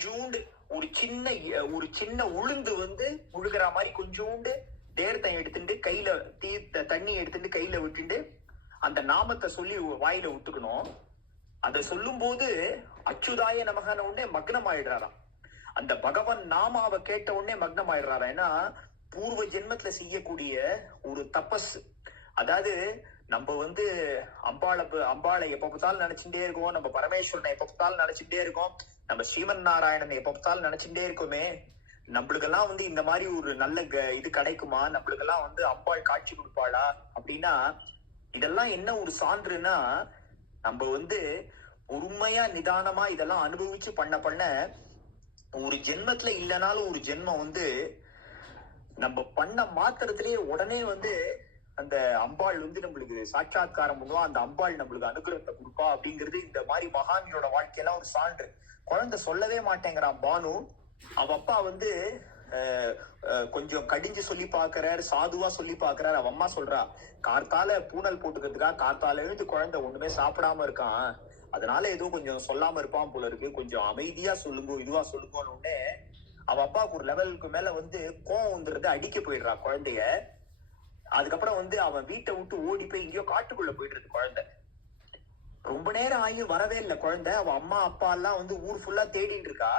கொஞ்சூண்டு ஒரு சின்ன உளுந்து வந்து முழுகிற மாதிரி கொஞ்சூண்டு தேர்த்தம் எடுத்துட்டு கையில தண்ணி எடுத்துட்டு கையில விட்டுட்டு அந்த நாமத்தை சொல்லி வாயில விட்டுக்கணும். அதை சொல்லும் போது அச்சுதாய நமகன உடனே மக்னம் ஆயிடுறாராம். அந்த பகவான் நாமாவை கேட்ட உடனே மக்னம் ஆயிடுறாரா. ஏன்னா பூர்வ ஜென்மத்துல செய்யக்கூடிய ஒரு தபஸ். அதாவது நம்ம வந்து அம்பாளை எப்ப பார்த்தாலும் நினைச்சுட்டே இருக்கோம், நம்ம பரமேஸ்வரனை எப்ப பார்த்தாலும் நினைச்சுட்டே இருக்கோம், நம்ம ஸ்ரீமன் நாராயணனை எப்ப பார்த்தாலும் நினைச்சுட்டே இருக்கோமே. நம்மளுக்கெல்லாம் வந்து இந்த மாதிரி ஒரு நல்ல இது கிடைக்குமா, நம்மளுக்கெல்லாம் வந்து அம்பாள் காட்சி கொடுப்பாளா அப்படின்னா, இதெல்லாம் என்ன ஒரு சான்றுன்னா, நம்ம வந்து பொறுமையா நிதானமா இதெல்லாம் அனுபவிச்சு பண்ண ஒரு ஜென்மத்துல இல்லைனாலும் ஒரு ஜென்மம் வந்து நம்ம பண்ண மாத்திரத்திலேயே உடனே வந்து அந்த அம்பாள் வந்து நம்மளுக்கு சாட்சாத்காரம் பண்ணுவா, அந்த அம்பாள் நம்மளுக்கு அனுகிரகத்தை கொடுப்பா அப்படிங்கிறது இந்த மாதிரி மகான்களோட வாழ்க்கையெல்லாம் ஒரு சான்று. குழந்தை சொல்லவே மாட்டேங்கிறான் பானு. அவ அப்பா வந்து கொஞ்சம் கடிஞ்சு சொல்லி பாக்குறாரு, சாதுவா சொல்லி பாக்குறாரு. அவ அம்மா சொல்றா, கார்த்தால பூனல் போட்டுக்கிறதுக்காக கார்த்தால எழுந்து குழந்தை ஒண்ணுமே சாப்பிடாம இருக்கான், அதனால ஏதோ கொஞ்சம் சொல்லாம இருப்பான் போல இருக்கு, கொஞ்சம் அமைதியா சொல்லுங்க இதுவா சொல்லுங்கன்னு உடனே அவ அப்பாவுக்கு ஒரு லெவலுக்கு மேல வந்து கோவம் வந்துடுறது, அடிக்க போயிடுறா குழந்தைய. அதுக்கப்புறம் வந்து அவன் வீட்டை விட்டு ஓடி போய் எங்கேயோ காட்டுக்குள்ள போயிடுறது குழந்தை. ரொம்ப நேரம் ஆகி வரவே இல்லை குழந்தை. அவன் அம்மா அப்பா எல்லாம் வந்து ஊர் ஃபுல்லா தேடிட்டு இருக்கா.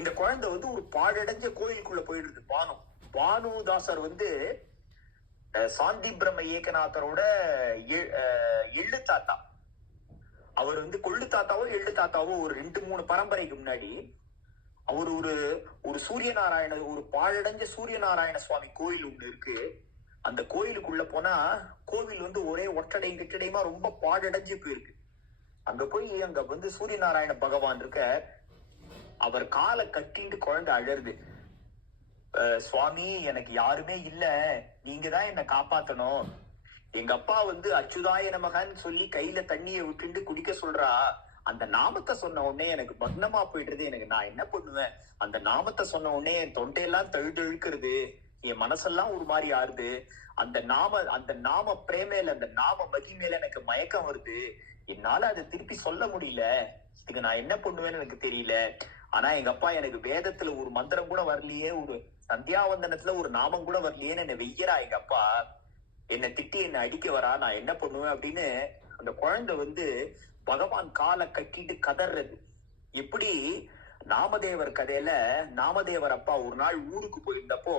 இந்த குழந்தை வந்து ஒரு பாழடைஞ்ச கோயிலுக்குள்ள போயிடுது. பானுதாசர் வந்து சாந்தி பிரம்ம ஏகநாதரோட எள்ளு தாத்தா. அவர் வந்து கொள்ளு தாத்தாவோ எள்ளு தாத்தாவோ ஒரு 2-3 பரம்பரைக்கு முன்னாடி அவர் ஒரு சூரியநாராயண, ஒரு பாழடைஞ்ச சூரியநாராயண சுவாமி கோயில் ஒண்ணு இருக்கு. அந்த கோயிலுக்குள்ள போனா கோவில் வந்து ஒரே ஒட்டடையும் கிட்டடையுமா ரொம்ப பாழடைஞ்சு போயிருக்கு. அங்க போய் அங்க வந்து சூரியநாராயண பகவான் இருக்க. அவர் காலை கட்டிட்டு குழந்தை அழறுது, சுவாமி எனக்கு யாருமே இல்ல, நீங்க தான் என்ன காப்பாத்தணும். எங்க அப்பா வந்து அச்சுதாய நமகன்னு சொல்லி கையில தண்ணியை விட்டுட்டு குடிக்க சொல்றா. அந்த நாமத்தை சொன்ன உடனே எனக்கு பக்னமா போயிடுறது, எனக்கு நான் என்ன பண்ணுவேன். அந்த நாமத்தை சொன்ன உடனே என் தொண்டையெல்லாம் தழுதழுக்கிறது, என் மனசெல்லாம் ஒரு மாதிரி ஆறுது. அந்த நாம பிரேமையில, அந்த நாம மகிமையில எனக்கு மயக்கம் வருது. என்னால அதை திருப்பி சொல்ல முடியல. இதுக்கு நான் என்ன பண்ணுவேன்னு எனக்கு தெரியல. ஆனா எங்க அப்பா எனக்கு வேதத்துல ஒரு மந்திரம் கூட வரலையே, ஒரு சந்தியாவந்தனத்துல ஒரு நாமம் கூட வரலையேன்னு என்னை வெய்யரா. எங்க அப்பா என்னை திட்டி என்னை அடிக்க வரா, நான் என்ன பண்ணுவேன் அப்படின்னு அந்த குழந்தை வந்து பகவான் காலை கட்டிட்டு கதறது. எப்படி நாமதேவர் கதையில நாமதேவர் அப்பா ஒரு நாள் ஊருக்கு போயிருந்தப்போ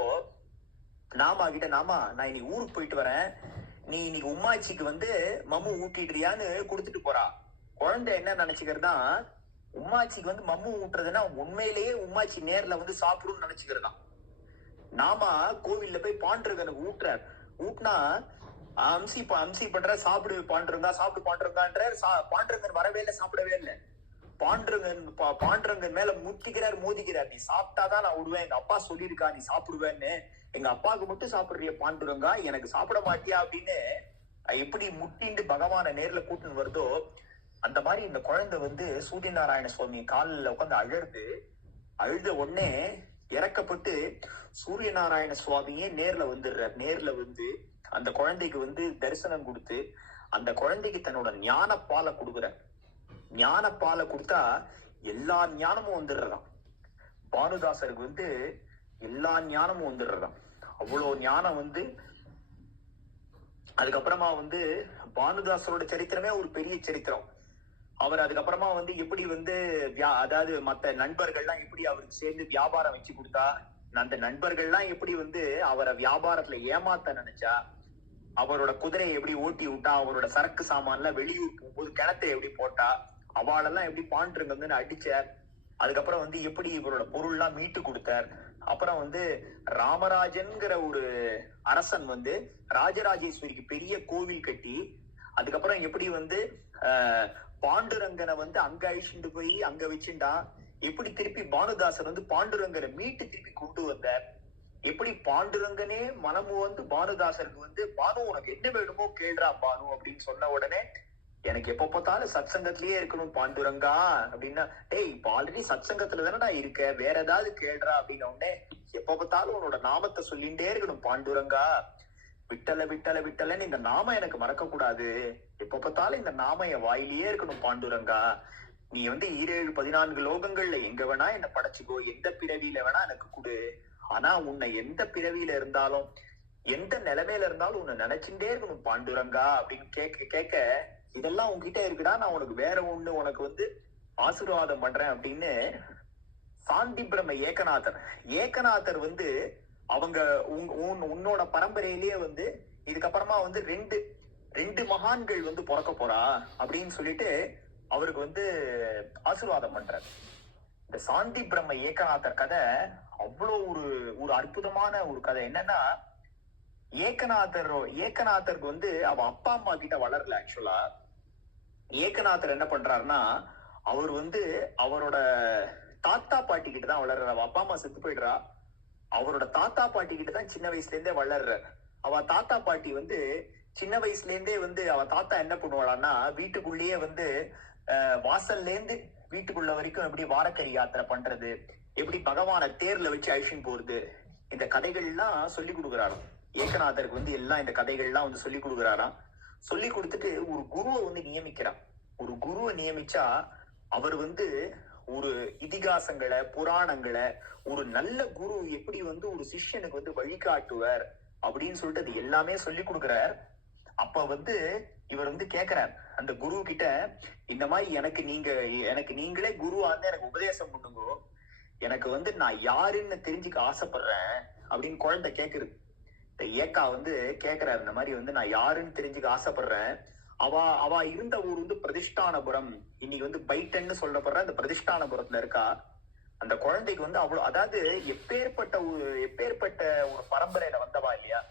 நாமா கிட்ட, நாமா நான் இன்னைக்கு ஊருக்கு போயிட்டு வரேன், நீ இன்னைக்கு உம்மாச்சிக்கு வந்து மம்மு ஊட்டிடுறியான்னு கொடுத்துட்டு போறா. குழந்தை என்ன நினைச்சுக்கிறதா, உம்மாச்சிக்கு வந்து மம்மு ஊட்டுறதுன்னா உண்மையிலேயே உம்மாச்சி நேர்ல வந்து சாப்பிடும்னு நினைச்சுக்கிறதா. நாமா கோவில்ல போய் பாண்டுரங்கனுக்கு ஊட்டினா அம்சி பண்ற, சாப்பிடு பாண்டுரங்கான்ற. பாண்டுரங்கன் வரவே இல்லை, சாப்பிடவே இல்லை. பாண்டுரங்கன் மேல முத்திக்கிறார், மோதிக்கிறார். நீ சாப்பிட்டாதான் நான் விடுவேன், எங்க அப்பா சொல்லியிருக்கா நீ சாப்பிடுவேன்னு. எங்க அப்பாவுக்கு மட்டும் சாப்பிடுறிய பாண்டுரங்கா, எனக்கு சாப்பிட மாட்டியா அப்படின்னு எப்படி முட்டிண்டு பகவான நேர்ல கூட்டுன்னு வருதோ அந்த மாதிரி இந்த குழந்தை வந்து சூரியநாராயண சுவாமி காலில் உட்காந்து அழுத உடனே இறக்கப்பட்டு சூரியநாராயண சுவாமியே நேர்ல வந்துடுறார். நேர்ல வந்து அந்த குழந்தைக்கு வந்து தரிசனம் கொடுத்து அந்த குழந்தைக்கு தன்னோட ஞான பாலை கொடுக்குறார். ஞான பாலை கொடுத்தா எல்லா ஞானமும் வந்துடுறதாம். பானுதாசருக்கு வந்து எல்லா ஞானமும் வந்துடுறதாம். அவ்வளோ ஞானம் வந்து. அதுக்கப்புறமா வந்து பானுதாசரோட சரித்திரமே ஒரு பெரிய சரித்திரம். அவர் அதுக்கப்புறமா வந்து எப்படி வந்து அதாவது மற்ற நண்பர்கள்லாம் எப்படி அவருக்கு சேர்ந்து வியாபாரம் வச்சு கொடுத்தா, அந்த நண்பர்கள்லாம் எப்படி வந்து அவரை வியாபாரத்துல ஏமாத்த நினைச்சா, அவரோட குதிரையை எப்படி ஓட்டி விட்டா, அவரோட சரக்கு சாமான்லாம் வெளியூர் போகும்போது கிணத்தை எப்படி போட்டா, அவளெல்லாம் எப்படி பாண்டுரங்க வந்து அடிச்சார். அதுக்கப்புறம் வந்து எப்படி இவரோட பொருள்லாம் மீட்டு கொடுத்தார். அப்புறம் வந்து ராமராஜன்கிற ஒரு அரசன் வந்து ராஜராஜேஸ்வரிக்கு பெரிய கோவில் கட்டி அதுக்கப்புறம் எப்படி வந்து பாண்டுரங்கனை வந்து அங்க அழிச்சுட்டு போய் அங்க வச்சுட்டா, எப்படி திருப்பி பானுதாசர் வந்து பாண்டுரங்கனை மீட்டு திருப்பி கொண்டு வந்தார். எப்படி பாண்டுரங்கனே மனமு வந்து பானுதாசருக்கு வந்து, பானு உனக்கு என்ன வேணுமோ கேள்றா பானு அப்படின்னு சொன்ன உடனே, எனக்கு எப்ப பார்த்தாலும் சத் சங்கத்திலேயே இருக்கணும் பாண்டுரங்கா அப்படின்னா, டேய் இப்ப ஆல்ரெடி சத் சங்கத்துல தானடா இருக்க, வேற ஏதாவது கேள்றா அப்படின்ன உடனே, எப்ப பார்த்தாலும் உன்னோட நாமத்தை சொல்லிட்டே இருக்கணும் பாண்டுரங்கா, விட்டல விட்டல விட்டலன்னு இந்த நாம எனக்கு மறக்க கூடாது, எப்ப பார்த்தாலும் இந்த நாம என் வாயிலேயே இருக்கணும் பாண்டுரங்கா, நீ வந்து 17 லோகங்கள்ல எங்க வேணா என்ன படைச்சுக்கோ, எந்த பிறவியில வேணா எனக்கு கொடு. ஆனா உன்னை எந்த பிறவியில இருந்தாலும் எந்த நிலைமையில இருந்தாலும் உன்னை நினைச்சுட்டே இருக்கணும் பாண்டுரங்கா அப்படின்னு கேட்க கேட்க, இதெல்லாம் உன்கிட்ட இருக்குடா, நான் உனக்கு வேற ஒண்ணு உனக்கு வந்து ஆசீர்வாதம் பண்றேன் அப்படின்னு சாந்தி பிரம்ம ஏகநாதர் ஏகநாதர் வந்து அவங்க உன்னோட பரம்பரையிலேயே வந்து இதுக்கப்புறமா வந்து ரெண்டு ரெண்டு மகான்கள் வந்து பிறக்க போறா அப்படின்னு சொல்லிட்டு அவருக்கு வந்து ஆசீர்வாதம் பண்றாரு. இந்த சாந்தி பிரம்ம ஏகநாதர் கதை அவ்வளோ ஒரு ஒரு அற்புதமான ஒரு கதை. என்னன்னா, ஏகநாதருக்கு வந்து அவ அப்பா அம்மா கிட்ட வளரல. ஆக்சுவலா ஏகநாதர் என்ன பண்றாருன்னா, அவர் வந்து அவரோட தாத்தா பாட்டி கிட்ட தான் வளர்றாரு. அவ அப்பா அம்மா செத்து போயிடுறா. அவரோட தாத்தா பாட்டி கிட்ட தான் சின்ன வயசுல இருந்தே வளர்றாரு. அவ தாத்தா பாட்டி வந்து சின்ன வயசுல இருந்தே வந்து அவ தாத்தா என்ன பண்ணுவாளான்னா, வீட்டுக்குள்ளேயே வந்து வாசல்ல இருந்து வீட்டுக்குள்ள வரைக்கும் எப்படி வாரக்கறி யாத்திரை பண்றது, எப்படி பகவானை தேர்ல வச்சு அழிச்சுன்னு போறது, இந்த கதைகள்லாம் சொல்லி கொடுக்குறாராம். ஏகநாதருக்கு வந்து எல்லாம் இந்த கதைகள்லாம் வந்து சொல்லி கொடுக்குறாராம். சொல்லி கொடுத்துட்டு ஒரு குருவை வந்து நியமிக்கிறான். ஒரு குருவை நியமிச்சா அவர் வந்து ஒரு இதிகாசங்களை புராணங்களை ஒரு நல்ல குரு எப்படி வந்து ஒரு சிஷ்யனுக்கு வந்து வழிகாட்டுவார் அப்படின்னு சொல்லிட்டு அது எல்லாமே சொல்லி கொடுக்குறார். அப்ப வந்து இவர் வந்து கேக்குறார் அந்த குரு கிட்ட, இந்த மாதிரி எனக்கு நீங்களே குருவா வந்து எனக்கு உபதேசம் பண்ணுங்க, எனக்கு வந்து நான் யாருன்னு தெரிஞ்சுக்க ஆசைப்படுறேன் அப்படின்னு குழந்தை கேக்குது. இந்த ஏக்கா வந்து கேக்குறாரு, இந்த மாதிரி வந்து நான் யாருன்னு தெரிஞ்சுக்க ஆசைப்படுறேன். அவ இருந்த ஊர் வந்து பிரதிஷ்டானபுரம், இன்னைக்கு வந்து பைட்டன்னு சொல்லப்படுற அந்த பிரதிஷ்டானபுரத்துல இருக்கா. அந்த குழந்தைக்கு வந்து அவ்வளவு, அதாவது எப்பேற்பட்ட ஒரு பரம்பரையில வந்தவா இல்லையா.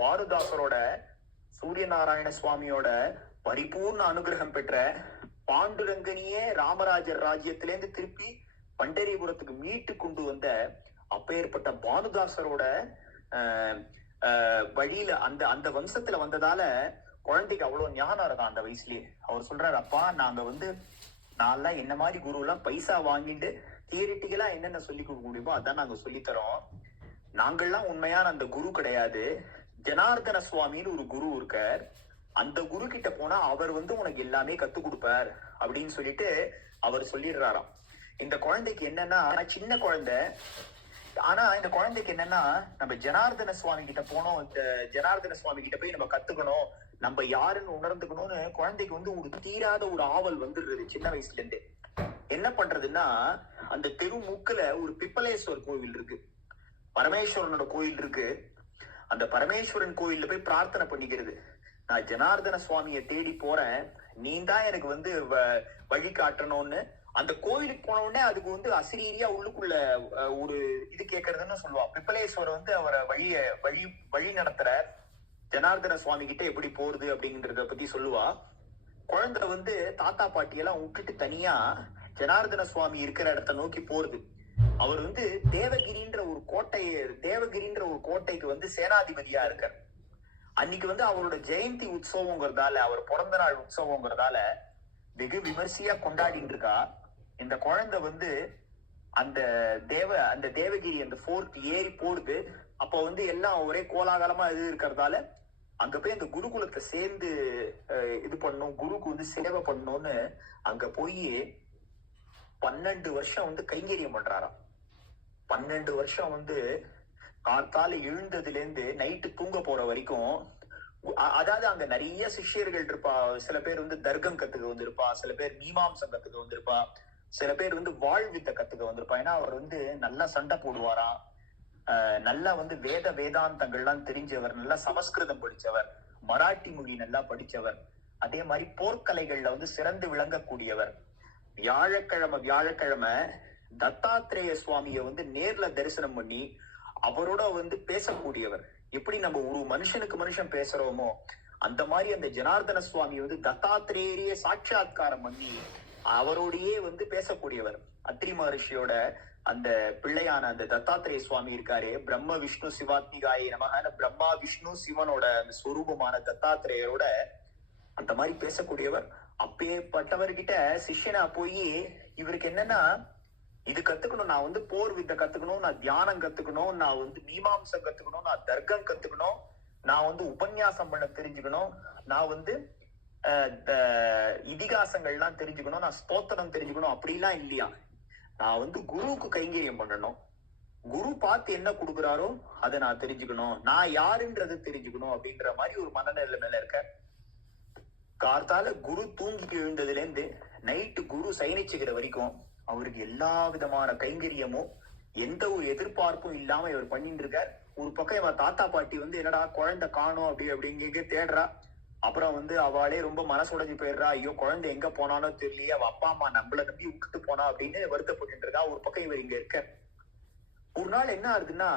பானுதாசரோட சூரிய நாராயண சுவாமியோட பரிபூர்ண அனுகிரகம் பெற்ற பாண்டுரங்கனியே ராமராஜர் ராஜ்யத்திலேருந்து திருப்பி பண்டரிபுரத்துக்கு மீட்டு கொண்டு வந்த அப்பேற்பட்ட பானுதாசரோட வழியில அந்த வம்சத்துல வந்ததால குழந்தைக்கு அவ்வளவு ஞானம் இருக்கா அந்த வயசுலயே. அவர் சொல்றாரு, அப்பா நாங்க வந்து நான்லாம் என்ன மாதிரி குரு எல்லாம் பைசா வாங்கிட்டு தியரிட்டிக்கலா என்னென்ன சொல்லி கொடுக்க முடியுமோ அதான் நாங்க சொல்லித்தரோம். நாங்கள்லாம் உண்மையான அந்த குரு கிடையாது. ஜனார்தன சுவாமின்னு ஒரு குரு இருக்கார், அந்த குரு கிட்ட போனா அவர் வந்து உனக்கு எல்லாமே கத்து கொடுப்பார் அப்படின்னு சொல்லிட்டு அவர் சொல்லிடுறாராம். இந்த குழந்தைக்கு என்னன்னா, சின்ன குழந்தை, ஆனா இந்த குழந்தைக்கு என்னன்னா, நம்ம ஜனார்தன சுவாமி கிட்ட போனோம், இந்த ஜனார்தன சுவாமி கிட்ட போய் நம்ம கத்துக்கணும், நம்ம யாருன்னு உணர்ந்துக்கணும்னு குழந்தைக்கு வந்து ஒரு தீராத ஒரு ஆவல் வந்துடுறது சின்ன வயசுல இருந்து. என்ன பண்றதுன்னா, அந்த தெரு முக்குல ஒரு பிப்பலேஸ்வர் கோவில் இருக்கு, பரமேஸ்வரனோட கோயில் இருக்கு. அந்த பரமேஸ்வரன் கோயில்ல போய் பிரார்த்தனை பண்ணிக்கிறது, நான் ஜனார்தன சுவாமியை தேடி போறேன், நீ தான் எனக்கு வந்து வழி காட்டணும்னு. அந்த கோயிலுக்கு போன உடனே அதுக்கு வந்து அசிரீரியா உள்ளுக்குள்ள ஒரு இது கேட்கறதுன்னு சொல்லுவா. பிப்பலேஸ்வரர் வந்து அவரை வழி நடத்துற ஜனார்தன சுவாமி கிட்ட எப்படி போறது அப்படிங்கறத பத்தி சொல்லுவா. குழந்தை வந்து தாத்தா பாட்டி எல்லாம் விட்டுட்டு தனியா ஜனார்தன சுவாமி இருக்கிற இடத்த நோக்கி போறது. அவர் வந்து தேவகிரின்ற ஒரு கோட்டைக்கு வந்து சேனாதிபதியா இருக்கார். அன்னைக்கு வந்து அவரோட ஜெயந்தி உற்சவங்கிறதால, அவர் பிறந்த நாள் உற்சவங்கிறதால வெகு விமர்சையா கொண்டாடிட்டு இருக்கா. இந்த குழந்தை வந்து அந்த தேவகிரி அந்த ஃபோர்ட் ஏறி போடுது. அப்ப வந்து எல்லாம் ஒரே கோலாகலமா இது இருக்கிறதால அங்க போய் அந்த குருகுலத்தை சேர்ந்து இது பண்ணும், குருக்கு வந்து சேவை பண்ணணும்னு அங்க போய் 12 வருஷம் வந்து கைங்கரியம் பண்றாராம். 12 வருஷம் வந்து காத்தால எழுந்ததுல இருந்து நைட்டு தூங்க போற வரைக்கும். அதாவது அங்க நிறைய சிஷ்யர்கள் இருப்பா. சில பேர் வந்து தர்க்கம் கத்துக்க வந்திருப்பா, சில பேர் மீமாம்சம் கத்துக்க வந்திருப்பா, சில பேர் வந்து வாழ்வித்த கத்துக்க வந்திருப்பா. ஏன்னா அவர் வந்து நல்லா சண்டை போடுவாராம், நல்லா வந்து வேதாந்தங்கள்லாம் தெரிஞ்சவர், நல்லா சமஸ்கிருதம் படிச்சவர், மராட்டி மொழி நல்லா படிச்சவர், அதே மாதிரி போர்க்கலைகள்ல வந்து சிறந்து விளங்கக்கூடியவர். வியாழக்கிழமை தத்தாத்திரேய சுவாமிய வந்து நேர்ல தரிசனம் பண்ணி அவரோட வந்து பேசக்கூடியவர். எப்படி நம்ம ஒரு மனுஷன் பேசுறோமோ அந்த மாதிரி அந்த ஜனார்தன சுவாமி வந்து தத்தாத்திரேய சாட்சாத்காரம் பண்ணி அவரோடையே வந்து பேசக்கூடியவர். அத்ரி மகர்ஷியோட அந்த பிள்ளையான அந்த தத்தாத்திரேய சுவாமி இருக்காரு, பிரம்ம விஷ்ணு சிவாத்மிகாய நமகான பிரம்மா விஷ்ணு சிவனோட அந்த ஸ்வரூபமான தத்தாத்திரேயரோட அந்த மாதிரி பேசக்கூடியவர். அப்பேற்பட்டவர்கிட்ட சிஷ்யனா போய் இவருக்கு என்னன்னா, இது கத்துக்கணும், நான் வந்து போர் வித்தை கத்துக்கணும், நான் தியானம் கத்துக்கணும், நான் வந்து மீமாம்சம் கத்துக்கணும், நான் தர்க்கம் கத்துக்கணும், நான் வந்து உபன்யாசம் பண்ண தெரிஞ்சுக்கணும், நான் வந்து இதிகாசங்கள்லாம் தெரிஞ்சுக்கணும், நான் ஸ்தோத்திரம் தெரிஞ்சுக்கணும் அப்படிலாம் இல்லையா. நான் வந்து குருவுக்கு கைங்கரியம் பண்ணணும், குரு பார்த்து என்ன கொடுக்குறாரோ அதை நான் தெரிஞ்சுக்கணும், நான் யாருன்றது தெரிஞ்சுக்கணும் அப்படின்ற மாதிரி ஒரு மனநிலை மேல இருக்க. கார்த்தால குரு தூங்கி எழுந்ததுல இருந்து நைட்டு குரு சயனிச்சுக்கிற வரைக்கும் அவருக்கு எல்லா விதமான கைங்கரியமும் எந்த ஒரு எதிர்பார்ப்பும் இல்லாம இவர் பண்ணிட்டு இருக்கார். ஒரு பக்கம் இவன் தாத்தா பாட்டி வந்து என்னடா குழந்தை காணோம் அப்படிங்க தேடுறா. அப்புறம் வந்து அவளே ரொம்ப மனசுடைஞ்சு போயிடுறா, ஐயோ குழந்தை எங்க போனானோ தெரியலையே, அவ அப்பா அம்மா நம்மள நம்பி விட்டுட்டு போனா அப்படின்னு வருத்தப்பட்டு இருக்கா. ஒரு பக்கம் இவர் இங்க இருக்க. ஒரு நாள் என்ன ஆகுதுன்னா,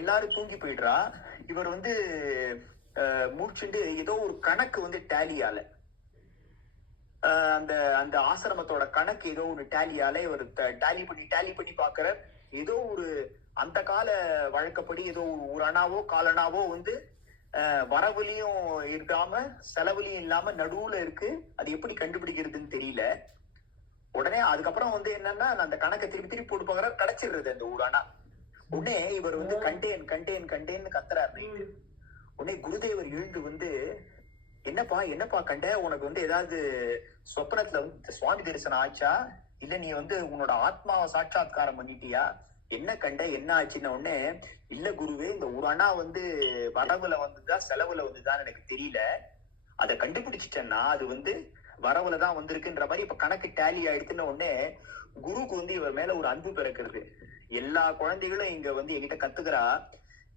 எல்லாரும் தூங்கி போயிடுறா. இவர் வந்து முடிச்சுட்டு ஏதோ ஒரு கணக்கு வந்து டேலியால அந்த அந்த ஆசிரமத்தோட கணக்கு ஏதோ ஒரு டேலியால இவர் டேலி பண்ணி பாக்குற. ஏதோ ஒரு அந்த கால வழக்கப்படி ஏதோ ஒரு அணாவோ காலனாவோ வந்து வரவுலையும் இருக்காம செலவுலையும் இல்லாம நடுவுல இருக்கு. அது எப்படி கண்டுபிடிக்கிறதுன்னு தெரியல. உடனே அதுக்கப்புறம் வந்து என்னன்னா, அந்த கணக்கை திருப்பி போட்டு பாக்குற, கிடைச்சிடுறது அந்த ஒரு அணா. உடனே இவர் வந்து கண்டேன் கத்துறாரு. உடனே குருதேவர் எழுந்து வந்து, என்னப்பா கண்ட, உனக்கு வந்து ஏதாவது சொப்பனத்துல வந்து சுவாமி தரிசனம் ஆச்சா, இல்ல நீ வந்து உன்னோட ஆத்மாவை சாட்சாத்காரம் பண்ணிட்டியா, என்ன கண்ட, என்ன ஆச்சுன்ன உடனே, இல்ல குருவே, இந்த ஒரு அணா வந்து வரவுல வந்துதா செலவுல வந்துதான்னு எனக்கு தெரியல, அதை கண்டுபிடிச்சிட்டேன்னா அது வந்து வரவுலதான் வந்திருக்குன்ற மாதிரி இப்ப கணக்கு டேலி ஆயிடுச்சுன்ன உடனே குருக்கு வந்து இவர் மேல ஒரு அன்பு பிறக்கிறது. எல்லா குழந்தைகளும் இங்க வந்து என்கிட்ட கத்துக்கிறா,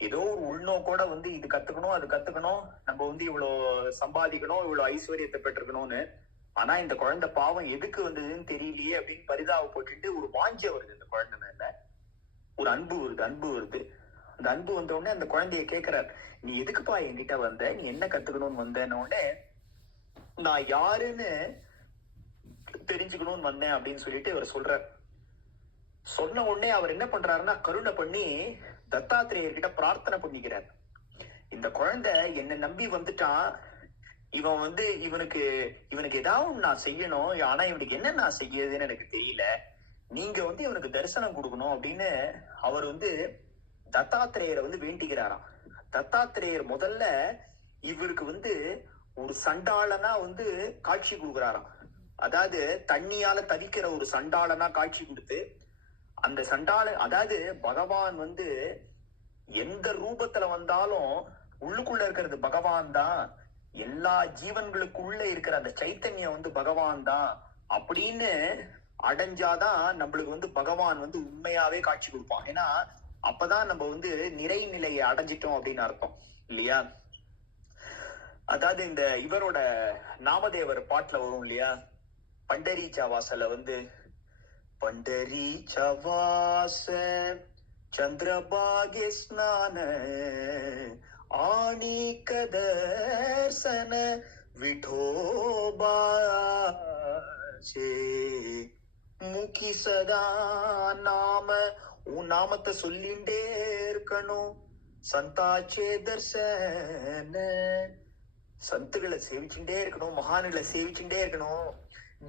ஏதோ ஒரு உள்நோக்கோட வந்து இது கத்துக்கணும் அது கத்துக்கணும், நம்ம வந்து இவ்வளவு சம்பாதிக்கணும், இவ்வளவு ஐஸ்வர்யத்தை பெற்றுக்கணும்னு. ஆனா இந்த குழந்தை பாவம் எதுக்கு வந்ததுன்னு தெரியலையே அப்படின்னு பரிதாபப்பட்டு ஒரு வாஞ்ச வருது இந்த குழந்தை மேல, ஒரு அன்பு வருது. அந்த அன்பு வந்த உடனே அந்த குழந்தைய கேட்கிறார், நீ எதுக்குப்பா என்கிட்ட வந்த, நீ என்ன கத்துக்கணும்னு வந்தேன்ன உடனே, நான் யாருன்னு தெரிஞ்சுக்கணும்னு வந்தேன் அப்படின்னு சொல்லிட்டு இவர் சொல்றார். சொன்ன உடனே அவர் என்ன பண்றாருன்னா, கருணை பண்ணி தத்தாத்திரேயர்கிட்ட பிரார்த்தனை பண்ணிக்கிறார். இந்த குழந்தை என்னை நம்பி வந்துட்டான், இவன் வந்து இவனுக்கு ஏதாவது நான் செய்யணும், ஆனா இவனுக்கு என்ன நான் செய்யறதுன்னு எனக்கு தெரியல, நீங்க வந்து இவனுக்கு தரிசனம் கொடுக்கணும் அப்படின்னு அவர் வந்து தத்தாத்திரேயரை வந்து வேண்டிக்கிறாராம். தத்தாத்திரேயர் முதல்ல இவருக்கு வந்து ஒரு சண்டாளனா வந்து காட்சி கொடுக்குறாராம். அதாவது தண்ணியால தவிக்கிற ஒரு சண்டாளனா காட்சி கொடுத்து, அந்த அதாவது பகவான் வந்து எந்த ரூபத்துல வந்தாலும் உள்ளுக்குள்ள இருக்கிறது பகவான் தான், எல்லா ஜீவன்களுக்குள்ள இருக்கிற அந்த சைத்தன்யம் வந்து பகவான் தான் அப்படின்னு அடைஞ்சாதான் நம்மளுக்கு வந்து பகவான் வந்து உண்மையாவே காட்சி கொடுப்பான். ஏன்னா அப்பதான் நம்ம வந்து நிறைநிலையை அடைஞ்சிட்டோம் அப்படின்னு அர்த்தம் இல்லையா. அதாவது இந்த இவரோட நாமதேவர் பாட்டுல வரும் இல்லையா, பண்டரீச்சா வாசல வந்து, पंढरीच्या वास चंद्रभागे स्नान आणि कदर्शन विठोबाचे मुखी सदा नाम உன் நாமத்தை சொல்லிண்டே இருக்கணும், சந்தாச்சே தர்சன சந்துகளை சேவிச்சுட்டே இருக்கணும், மகான்களை சேவிச்சுட்டே இருக்கணும்.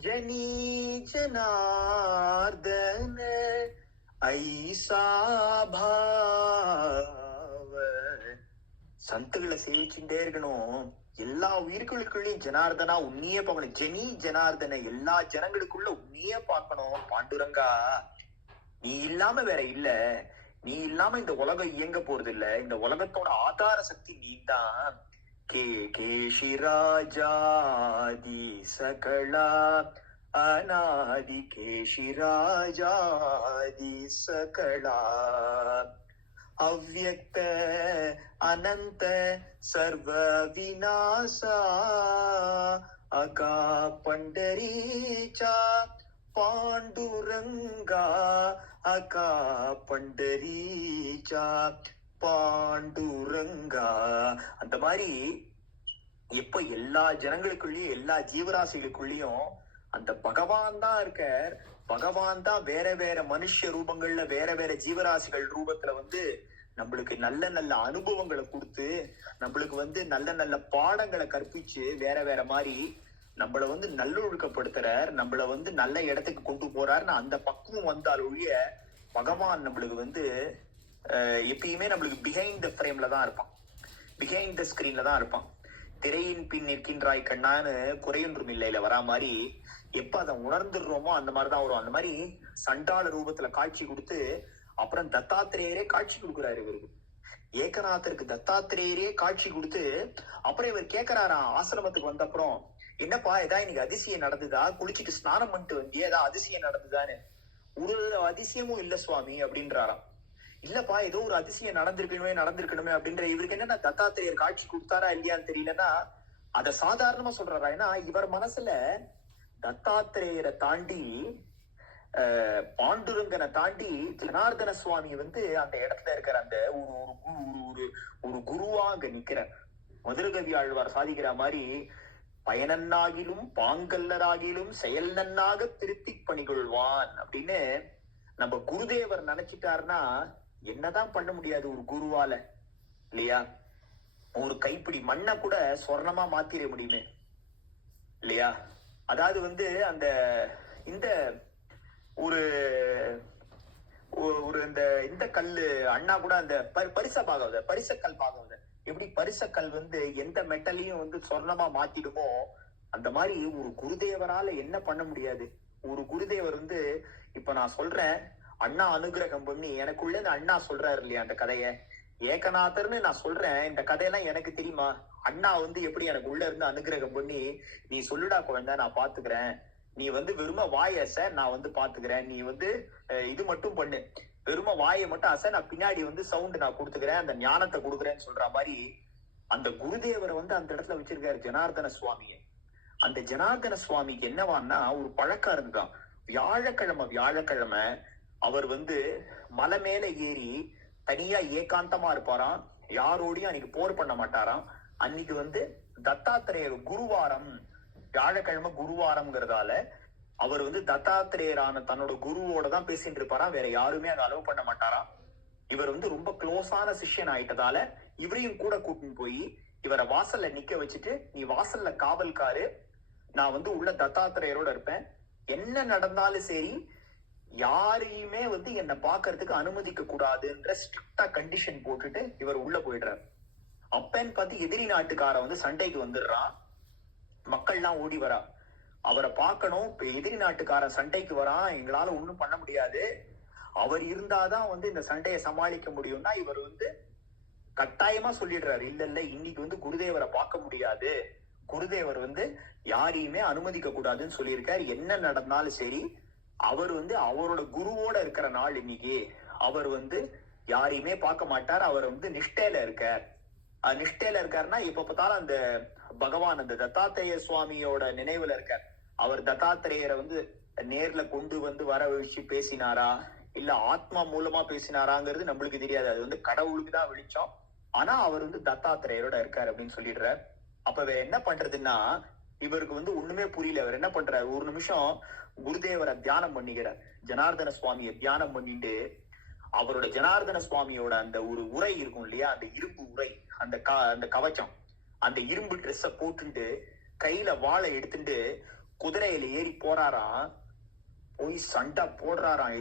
ஜனி ஜனார்தன ஐசா பாவ சந்துகளை சேவிச்சுட்டே இருக்கணும். எல்லா உயிர்களுக்குள்ளயும் ஜனார்தனா உன்னையே பார்க்கணும். ஜனி ஜனார்தன எல்லா ஜனங்களுக்குள்ள உன்னையே பார்க்கணும். பாண்டுரங்கா நீ இல்லாம வேற இல்ல, நீ இல்லாம இந்த உலகம் இயங்க போறது இல்ல, இந்த உலகத்தோட ஆதார சக்தி நீ தான். கேஷிராஜாதி சகலா அநாதி கேஷிராஜாதி சகலா அவ்யக்த அனந்த சர்வ விநாசா அகா பண்டரீச்சா பாண்டுரங்கா அகா பண்டரீச்சா பாண்டுரங்கா. அந்த மாதிரி எப்ப எல்லா ஜனங்களுக்குள்ளயும் எல்லா ஜீவராசிகளுக்குள்ளயும் அந்த பகவான் தான் இருக்கார். பகவான் தான் வேற வேற மனுஷ ரூபங்கள்ல வேற வேற ஜீவராசிகள் ரூபத்துல வந்து நம்மளுக்கு நல்ல நல்ல அனுபவங்களை கொடுத்து, நம்மளுக்கு வந்து நல்ல நல்ல பாடங்களை கற்பிச்சு வேற வேற மாதிரி நம்மள வந்து நல்லொழுக்கப்படுத்துறார், நம்மள வந்து நல்ல இடத்துக்கு கொண்டு போறாருன்னு அந்த பக்குவம் வந்தால் ஒழிய பகவான் நம்மளுக்கு வந்து எப்பயுமே நம்மளுக்கு பிஹைண்ட் த ஃப்ரேம்ல தான் இருப்பான், பிஹைண்ட் த ஸ்கிரீன்ல தான் இருப்பான். திரையின் பின் நிற்கின்றாய் கண்ணான்னு குறையொன்றும் இல்லையில வரா மாதிரி எப்ப அதை உணர்ந்துடுறோமோ அந்த மாதிரிதான் வரும். அந்த மாதிரி சண்டாள ரூபத்துல காட்சி கொடுத்து அப்புறம் தத்தாத்திரேயரே காட்சி கொடுக்குறாரு இவருக்கு. ஏகநாதருக்கு தத்தாத்திரேயரே காட்சி கொடுத்து அப்புறம் இவர் கேட்கிறாராம் ஆசிரமத்துக்கு வந்த அப்புறம், என்னப்பா ஏதா இன்னைக்கு அதிசயம் நடந்துதா, குளிச்சுட்டு ஸ்நானம் பண்ணிட்டு வந்தியா, ஏதா அதிசயம் நடந்துதான்னு. ஒரு அதிசயமும் இல்ல சுவாமி அப்படின்றாராம். இல்லப்பா ஏதோ ஒரு அதிசயம் நடந்திருக்கணுமே அப்படின்ற இவருக்கு என்னன்னா தத்தாத்திரேயர் காட்சி கொடுத்தாரா இல்லையான்னு தெரியலன்னா அத சாதாரணமா சொல்றாரா. ஏன்னா இவர் மனசுல தத்தாத்திரேயரை தாண்டி பாண்டுரங்கனை தாண்டி ஜனார்தன சுவாமி வந்து அந்த இடத்துல இருக்கிற அந்த ஒரு குருவா அங்க நிக்கிற மதுரகவி ஆழ்வார் சாதிக்கிற மாதிரி பயனன்னாகிலும் பாங்கல்லராகிலும் செயல் நன்னாக திருத்தி பணிகொள்வான் அப்படின்னு நம்ம குருதேவர் நினைச்சிட்டாருன்னா என்னதான் பண்ண முடியாது ஒரு குருவால, இல்லையா? ஒரு கைப்பிடி மண்ணை கூட சொர்ணமா மாத்திர முடியுமே, இல்லையா? அதாவது வந்து அந்த இந்த ஒரு ஒரு இந்த கல்லு அண்ணா கூட அந்த பரிசக்கல் பாகவத எப்படி பரிசக்கல் வந்து எந்த மெட்டலையும் வந்து சொர்ணமா மாத்திடுமோ அந்த மாதிரி ஒரு குருதேவரால என்ன பண்ண முடியாது. ஒரு குருதேவர் வந்து இப்ப நான் சொல்றேன், அண்ணா அனுகிரகம் பண்ணி எனக்குள்ள அண்ணா சொல்றாரு இல்லையா அந்த கதைய, ஏகநாதர்னு நான் சொல்றேன், இந்த கதையெல்லாம் எனக்கு தெரியுமா, அண்ணா வந்து எப்படி எனக்கு உள்ள இருந்து அனுகிரகம் பண்ணி நீ சொல்லுடா குழந்தை நான் பாத்துக்கிறேன், நீ வந்து வெறும வாய் அசை நான் வந்து பாத்துக்கிறேன், நீ வந்து இது மட்டும் பண்ணு, வெறும வாயை மட்டும் அசை நான் பின்னாடி வந்து சவுண்ட் நான் கொடுத்துக்கிறேன், அந்த ஞானத்தை கொடுக்குறேன்னு சொல்ற மாதிரி அந்த குருதேவரை வந்து அந்த இடத்துல வச்சிருக்காரு ஜனார்தன சுவாமியை. அந்த ஜனார்தன சுவாமிக்கு என்னவான்னா ஒரு பழக்கம் இருந்துதான். வியாழக்கிழமை அவர் வந்து மலை மேல ஏறி தனியா ஏகாந்தமா இருப்பாராம், யாரோடையும் அன்னைக்கு போர் பண்ண மாட்டாராம். அன்னைக்கு வந்து தத்தாத்திரேயர் குருவாரம், வியாழக்கிழமை குருவாரம்ங்கிறதால அவர் வந்து தத்தாத்திரேயரான தன்னோட குருவோட தான் பேசிட்டு இருப்பாராம், வேற யாருமே அதை அலோவ் பண்ண மாட்டாராம். இவர் வந்து ரொம்ப க்ளோஸான சிஷ்யன் ஆயிட்டதால இவரையும் கூட கூட்டின்னு போய் இவரை வாசல்ல நிக்க வச்சுட்டு, நீ வாசல்ல காவல்காரு, நான் வந்து உள்ள தத்தாத்திரேயரோட இருப்பேன், என்ன நடந்தாலும் சரி யாரையுமே வந்து என்னை பாக்குறதுக்கு அனுமதிக்க கூடாதுன்ற ஸ்ட்ரிக்டா கண்டிஷன் போட்டுட்டு இவர் உள்ள போயிடுறாரு. அப்பன்னு பார்த்து எதிரி நாட்டுக்கார வந்து சண்டைக்கு வந்துடுறான், மக்கள்லாம் ஓடி வரா, அவரை பார்க்கணும், இப்ப எதிரி நாட்டுக்காரன் சண்டைக்கு வரான், எங்களால ஒண்ணும் பண்ண முடியாது, அவர் இருந்தாதான் வந்து இந்த சண்டையை சமாளிக்க முடியும்னா இவர் வந்து கட்டாயமா சொல்லிடுறாரு, இல்ல இன்னைக்கு வந்து குருதேவரை பார்க்க முடியாது, குருதேவர் வந்து யாரையுமே அனுமதிக்க கூடாதுன்னு சொல்லியிருக்காரு, என்ன நடந்தாலும் சரி அவர் வந்து அவரோட குருவோட இருக்கிற நாள் இன்னைக்கு, அவர் வந்து யாரையுமே பார்க்க மாட்டார், அவர் வந்து நிஷ்டையில இருக்கார். நிஷ்டையில இருக்காருன்னா இப்ப பார்த்தாலும் அந்த பகவான் அந்த தத்தாத்திரேய சுவாமியோட நினைவுல இருக்கார். அவர் தத்தாத்திரேயரை வந்து நேர்ல கொண்டு வந்து வர வச்சு பேசினாரா இல்ல ஆத்மா மூலமா பேசினாராங்கிறது நம்மளுக்கு தெரியாது, அது வந்து கடவுளுக்கு தான் வெளிச்சம். ஆனா அவர் வந்து தத்தாத்திரேயரோட இருக்காரு அப்படின்னு சொல்லிடுறார். அப்ப வேற என்ன பண்றதுன்னா இவருக்கு வந்து ஒண்ணுமே புரியல. அவர் என்ன பண்றாரு, ஒரு நிமிஷம் குருதேவரை தியானம் பண்ணிக்கிறார், ஜனார்தன சுவாமியை தியானம் பண்ணிட்டு அவரோட ஜனார்தன சுவாமியோட அந்த ஒரு உரை இருக்கும் இல்லையா, அந்த இரும்பு உரை, அந்த கவச்சம், அந்த இரும்பு ட்ரெஸ்ஸ போட்டுட்டு கையில வாழை எடுத்துட்டு குதிரையில ஏறி போறாராம், போய் சண்டை போடுறாராம்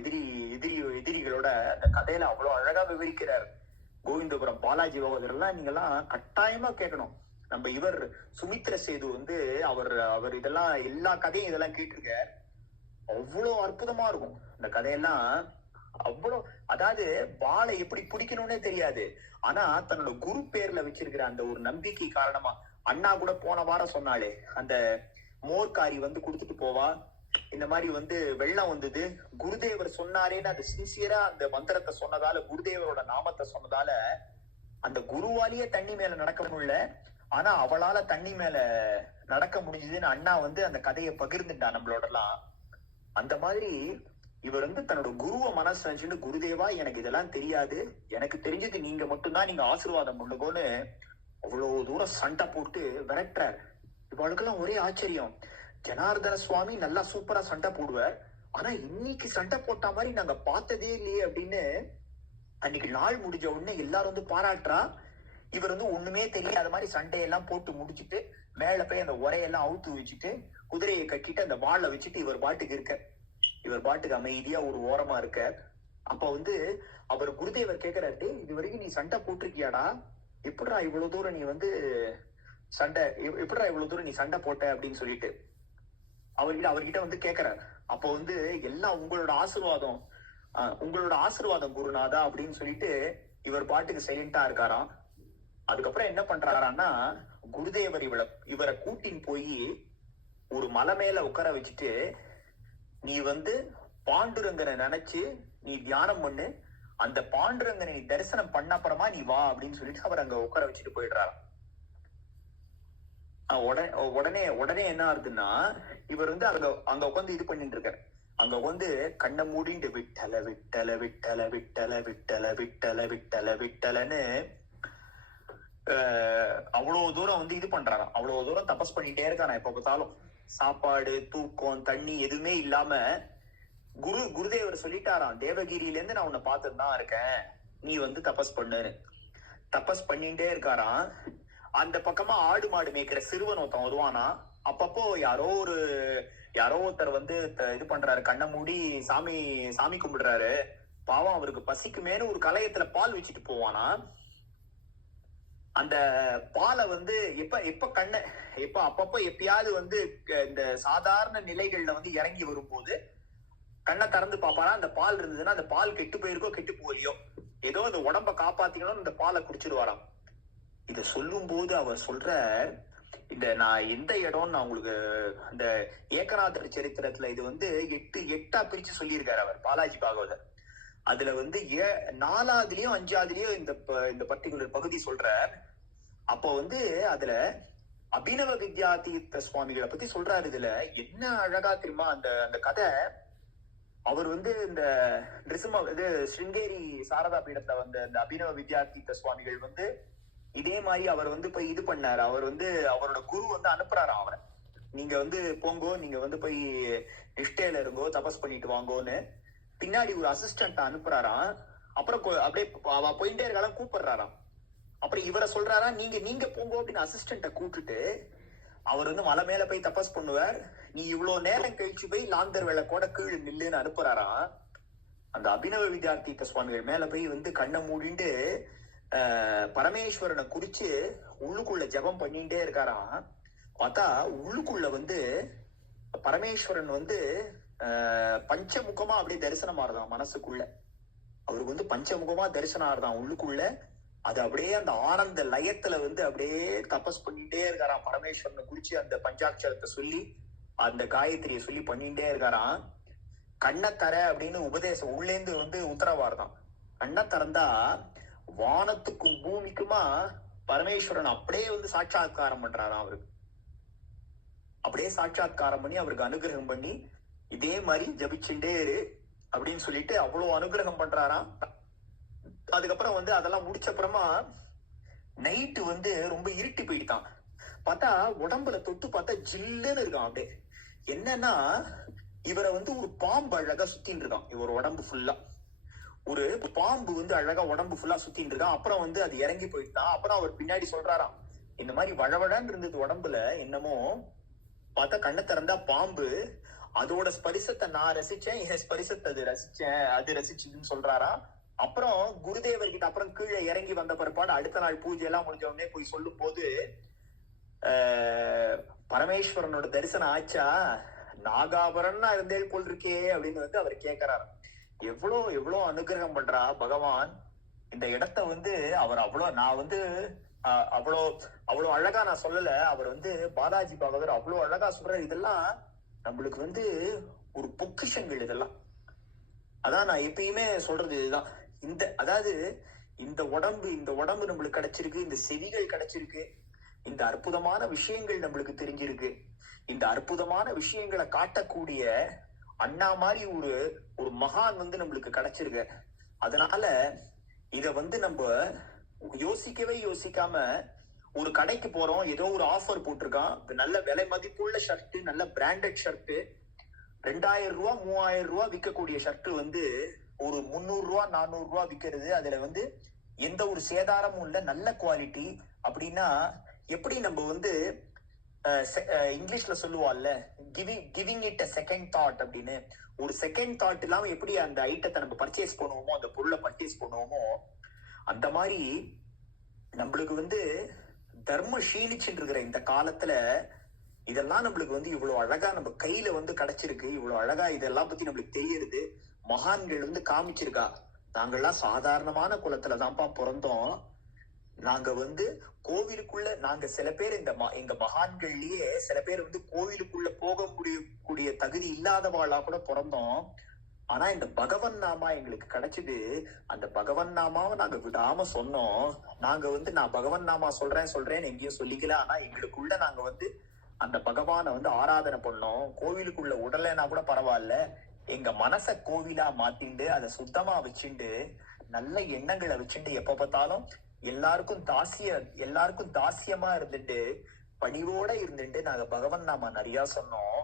எதிரிகளோட. அந்த கதையில அவ்வளவு அழகா விவரிக்கிறார் கோவிந்தபுரம் பாலாஜி பகவதர் எல்லாம் நீங்கெல்லாம் கட்டாயமா கேட்கணும். நம்ம இவர் சுமித்ர சேது வந்து அவர் இதெல்லாம் எல்லா கதையும் இதெல்லாம் கேட்டிருக்கார், அவ்வளவு அற்புதமா இருக்கும் இந்த கதையெல்லாம். அவ்வளவு அதாவது வாழை எப்படி பிடிக்கணும்னே தெரியாது, ஆனா தன்னோட குரு பேர்ல வச்சிருக்கிற அந்த ஒரு நம்பிக்கை காரணமா. அண்ணா கூட போன வாரம் சொன்னாலே அந்த மோர்காரி வந்து கொடுத்துட்டு போவா, இந்த மாதிரி வந்து வெள்ளம் வந்தது, குருதேவர் சொன்னாரேன்னு அது சின்சியரா அந்த மந்திரத்தை சொன்னதால, குருதேவரோட நாமத்தை சொன்னதால அந்த குருவாலேயே தண்ணி மேல நடக்க முடியல, ஆனா அவளால தண்ணி மேல நடக்க முடிஞ்சதுன்னு அண்ணா வந்து அந்த கதையை பகிர்ந்துட்டா நம்மளோட எல்லாம். அந்த மாதிரி இவர் வந்து தன்னோட குருவை மனசு நினைச்சுட்டு, குருதேவா எனக்கு இதெல்லாம் தெரியாது, எனக்கு தெரிஞ்சது நீங்க மட்டும்தான், நீங்க ஆசீர்வாதம் பண்ணுங்கன்னு அவ்வளவு தூரம் சண்டை போட்டு விரட்டுறார். இவளுக்கெல்லாம் ஒரே ஆச்சரியம், ஜனார்தன சுவாமி நல்லா சூப்பரா சண்டை போடுவார், ஆனா இன்னைக்கு சண்டை போட்ட மாதிரி நாங்க பார்த்ததே இல்லையே அப்படின்னு. அன்னைக்கு நாள் முடிஞ்ச உடனே எல்லாரும் வந்து பாராட்டுறா. இவர் வந்து ஒண்ணுமே தெரியாத மாதிரி சண்டையெல்லாம் போட்டு முடிச்சுட்டு மேல போய் அந்த உரையெல்லாம் அவுத்து வச்சுட்டு குதிரையை கட்டிட்டு அந்த வாழை வச்சுட்டு இவர் பாட்டுக்கு இருக்க, இவர் பாட்டுக்கு அமைதியா ஒரு ஓரமா இருக்க. அப்ப வந்து அவர் குருதேவர் கேட்கிறாரு, இது வரைக்கும் நீ சண்டை போட்டிருக்கியாடா, எப்படிடா இவ்வளவு தூரம் நீ வந்து சண்டை எப்படிடா இவ்வளவு தூரம் நீ சண்டை போட்ட அப்படின்னு சொல்லிட்டு அவர்கிட்ட வந்து கேக்குறாரு. அப்போ வந்து எல்லாம் உங்களோட ஆசீர்வாதம் குருநாதா அப்படின்னு சொல்லிட்டு இவர் பாட்டுக்கு சைலண்டா இருக்காராம். அதுக்கப்புறம் என்ன பண்றாரான்னா, குருதேவர் இவரை கூட்டின்னு போய் ஒரு மலை மேல உட்கார வச்சுட்டு, நீ வந்து பாண்டுரங்கனை நினைச்சு நீ தியானம் பண்ணு, அந்த பாண்டுரங்கனை நீ தரிசனம் பண்ண அப்புறமா நீ வா அப்படின்னு சொல்லிட்டு அவர் அங்க உட்கார வச்சுட்டு போயிடுறாராம். உடனே என்ன ஆகுதுன்னா, இவர் வந்து அங்க உட்காந்து இது பண்ணிட்டு இருக்காரு. அங்க வந்து கண்ணை மூடிட்டு விட்டல விட்டல விட்டல விட்டல விட்டல விட்டல விட்டல விட்டலன்னு அவ்வளவு தூரம் வந்து இது பண்றாராம். அவ்வளவு தூரம் தபஸ் பண்ணிட்டே இருக்காராம். எப்ப பார்த்தாலும் சாப்பாடு, தூக்கம், தண்ணி எதுவுமே இல்லாம குருதேவர் சொல்லிட்டாராம், தேவகிரியில இருந்து நான் உன்னை பார்த்துட்டு தான் இருக்கேன், நீ வந்து தபஸ் பண்ணுன்னு. தபஸ் பண்ணிட்டே இருக்காராம். அந்த பக்கமா ஆடு மாடு மேய்க்கிற சிறுவன் ஒருத்தன் வருவானா. அப்பப்போ யாரோ ஒருத்தர் வந்து இது பண்றாரு, கண்ணை மூடி சாமி கும்பிடுறாரு. பாவம் அவருக்கு பசிக்குமேனு ஒரு கலையத்துல பால் வச்சுட்டு போவானா. அந்த பாலை வந்து அப்பப்போ எப்பயாவது வந்து இந்த சாதாரண நிலைகள்ல வந்து இறங்கி வரும்போது கண்ணை திறந்து பாப்பாரா. அந்த பால் இருந்ததுன்னா அந்த பால் கெட்டு போயிருக்கோ கெட்டு போலியோ, ஏதோ அந்த உடம்ப காப்பாத்திக்கணும் இந்த பாலை குடிச்சிருவாராம். இத சொல்லும் போது அவர் சொல்ற, இந்த நான் எந்த இடம்னு நான் உங்களுக்கு அந்த ஏகநாதர் சரித்திரத்துல இது வந்து எட்டா பிரிச்சு சொல்லியிருக்காரு அவர் பாலாஜி பாகவதர். அதுல வந்து 4ஆவதுலயும் 5ஆவதுலயும் இந்த பர்டிகுலர் பகுதி சொல்ற. அப்போ வந்து அதுல அபினவ வித்யாதீர்த்த சுவாமிகளை பத்தி சொல்றாரு. இதுல என்ன அழகா தெரியுமா அந்த கதை. அவர் வந்து இந்த ஸ்ருங்கேரி சாரதா பீடத்துல வந்து அந்த அபினவ வித்யாதீர்த்த சுவாமிகள் வந்து இதே மாதிரி அவர் வந்து போய் இது பண்ணாரு. அவர் வந்து அவரோட குரு வந்து அனுப்புறாராம் அவரை, நீங்க வந்து போங்கோ, நீங்க வந்து போய் நிஷ்டையில இருங்கோ, தபஸ் பண்ணிட்டு வாங்கோன்னு பின்னாடி ஒரு அசிஸ்டன்ட் அனுப்புறாராம். அப்புறம் அப்படியே போயிட்டே இருக்காலும் கூப்பிடுறாராம். அப்புறம் இவரை சொல்றாரா, நீங்க போங்கோ அப்படின்னு அசிஸ்டண்ட கூப்பிட்டுட்டு அவர் வந்து மலை மேல போய் தபஸ் பண்ணுவார். நீ இவ்வளவு நேரம் கழிச்சு போய் லாந்தர் வேலை கூட கீழே நில்லுன்னு அனுப்புறாராம். அந்த அபினவ வித்யாதீர்த்த சுவாமிகள் மேல போய் வந்து கண்ணை மூடிட்டு பரமேஸ்வரனை குறிச்சு உள்ளுக்குள்ள ஜபம் பண்ணிட்டே இருக்காராம். பார்த்தா உள்ளுக்குள்ள வந்து பரமேஸ்வரன் வந்து பஞ்சமுகமா அப்படியே தரிசனம் ஆறுதான் மனசுக்குள்ள. அவருக்கு வந்து பஞ்சமுகமா தரிசனம் ஆறுதான் உள்ளுக்குள்ள. அது அப்படியே அந்த ஆனந்த லயத்துல வந்து அப்படியே தபஸ் பண்ணிட்டே இருக்காராம். பரமேஸ்வரனை குறிச்சு அந்த பஞ்சாட்சரத்தை சொல்லி அந்த காயத்ரியை சொல்லி பண்ணிட்டே இருக்காராம். கண்ணை தர அப்படின்னு உபதேசம் உள்ளேந்து வந்து உத்தரவார்தான். கண்ணை திறந்தா வானத்துக்கும் பூமிக்குமா பரமேஸ்வரன் அப்படியே வந்து சாட்சாத்காரம் பண்றாராம். அவருக்கு அப்படியே சாட்சாத்காரம் பண்ணி அவருக்கு அனுகிரகம் பண்ணி இதே மாதிரி ஜபிச்சுட்டே இரு அப்படின்னு சொல்லிட்டு அவ்வளவு அனுகிரகம் பண்றாராம். அதுக்கப்புறம் வந்து அதெல்லாம் முடிச்ச அப்புறமா நைட்டு வந்து ரொம்ப இருட்டி போயிட்டான். பார்த்தா உடம்புல தொட்டு பார்த்தா ஜில்லுன்னு இருக்கான். அப்படியே என்னன்னா, இவரை வந்து ஒரு பாம்பு அழகா சுத்தின்னு இருக்கான். இவர் உடம்பு ஃபுல்லா ஒரு பாம்பு வந்து அழகா உடம்பு ஃபுல்லா சுத்தின்னு இருக்கான். அப்புறம் வந்து அது இறங்கி போயிட்டான். அப்புறம் அவர் பின்னாடி சொல்றாராம், இந்த மாதிரி வழவழன்னு இருந்தது உடம்புல, என்னமோ பார்த்தா கண்ணை திறந்தா பாம்பு, அதோட ஸ்பரிசத்தை நான் ரசிச்சேன், என் ஸ்பரிசத்தை அது ரசிச்சுன்னு சொல்றாராம். அப்புறம் குருதேவர்கிட்ட அப்புறம் கீழே இறங்கி வந்த பிற்பாடு அடுத்த நாள் பூஜை எல்லாம் முடிஞ்ச உடனே போய் சொல்லும் போது, பரமேஸ்வரனோட தரிசனம் ஆச்சா, நாகாபரன்னா இருந்தே போல் இருக்கே அப்படின்னு வந்து அவர் கேட்கிறாரு. எவ்வளவு அனுகிரகம் பண்றா பகவான் இந்த இடத்த வந்து. அவர் நான் வந்து அவ்வளவு அழகா நான் சொல்லல. அவர் வந்து பாலாஜி பாகவதர் அவ்வளவு அழகா சொல்ற. இதெல்லாம் நம்மளுக்கு வந்து ஒரு பொக்கிஷங்கள் இதெல்லாம். அதான் நான் எப்பயுமே சொல்றது இதுதான். இந்த உடம்பு நம்மளுக்கு கிடைச்சிருக்கு, இந்த செவிகள் கிடைச்சிருக்கு, இந்த அற்புதமான விஷயங்கள் நம்மளுக்கு தெரிஞ்சிருக்கு, இந்த அற்புதமான விஷயங்களை காட்டக்கூடிய அண்ணா மாதிரி ஒரு மகான் வந்து நம்மளுக்கு கிடைச்சிருக்கு. அதனால இத வந்து நம்ம யோசிக்காம ஒரு கடைக்கு போறோம், ஏதோ ஒரு ஆஃபர் போட்டிருக்கான், நல்ல விலை மதிப்புள்ள ஷர்ட், நல்ல பிராண்டட் ஷர்ட், 2000 ரூபாய் 3000 ரூபாய் விற்கக்கூடிய ஷர்ட் வந்து ஒரு 300 ரூபாய் 400 ரூபாய் விற்கிறது. அதுல வந்து எந்த ஒரு சேதாரமும் இல்ல, நல்ல குவாலிட்டி அப்படின்னா எப்படி நம்ம வந்து இங்கிலீஷ்ல சொல்லுவாள்ல, giving it a second thought அப்படின்னு. ஒரு செகண்ட் தாட் இல்லாம எப்படி அந்த ஐட்டத்தை நம்ம பர்ச்சேஸ் பண்ணுவோமோ, அந்த பொருளை பர்ச்சேஸ் பண்ணுவோமோ, அந்த மாதிரி நம்மளுக்கு வந்து தர்மம் க்ஷீணிச்சுட்டு இருக்கிற இந்த காலத்துல இதெல்லாம் நம்மளுக்கு வந்து இவ்வளவு அழகா நம்ம கையில வந்து கிடைச்சிருக்கு, இவ்வளவு அழகா இதெல்லாம் பத்தி நம்மளுக்கு தெரியுது. மகான்கள் வந்து காமிச்சிருக்கா. நாங்கெல்லாம் சாதாரணமான குலத்துலதான்ப்பா பிறந்தோம். நாங்க வந்து கோவிலுக்குள்ள நாங்க சில பேர் எங்க மகான்கள்லயே சில பேர் வந்து கோவிலுக்குள்ள போக முடியக்கூடிய தகுதி இல்லாதவாளா கூட பிறந்தோம். ஆனா இந்த பகவன் நாமா எங்களுக்கு கிடைச்சது. அந்த பகவன் நாமாவை நாங்க விடாம சொன்னோம். நாங்க வந்து நான் பகவன் நாமா சொல்றேன்னு எங்கேயும் சொல்லிக்கல. ஆனா எங்களுக்குள்ள நாங்க வந்து அந்த பகவானை வந்து ஆராதனை பண்ணோம். கோவிலுக்குள்ள உடலைன்னா கூட பரவாயில்ல, எங்க மனச கோவிலா மாத்திண்டு அதை சுத்தமா வச்சுண்டு நல்ல எண்ணங்களை வச்சுட்டு எப்ப பார்த்தாலும் எல்லாருக்கும் தாசியமா இருந்துட்டு பணிவோட இருந்துட்டு நாங்க பகவன் நாமா நிறைய சொன்னோம்.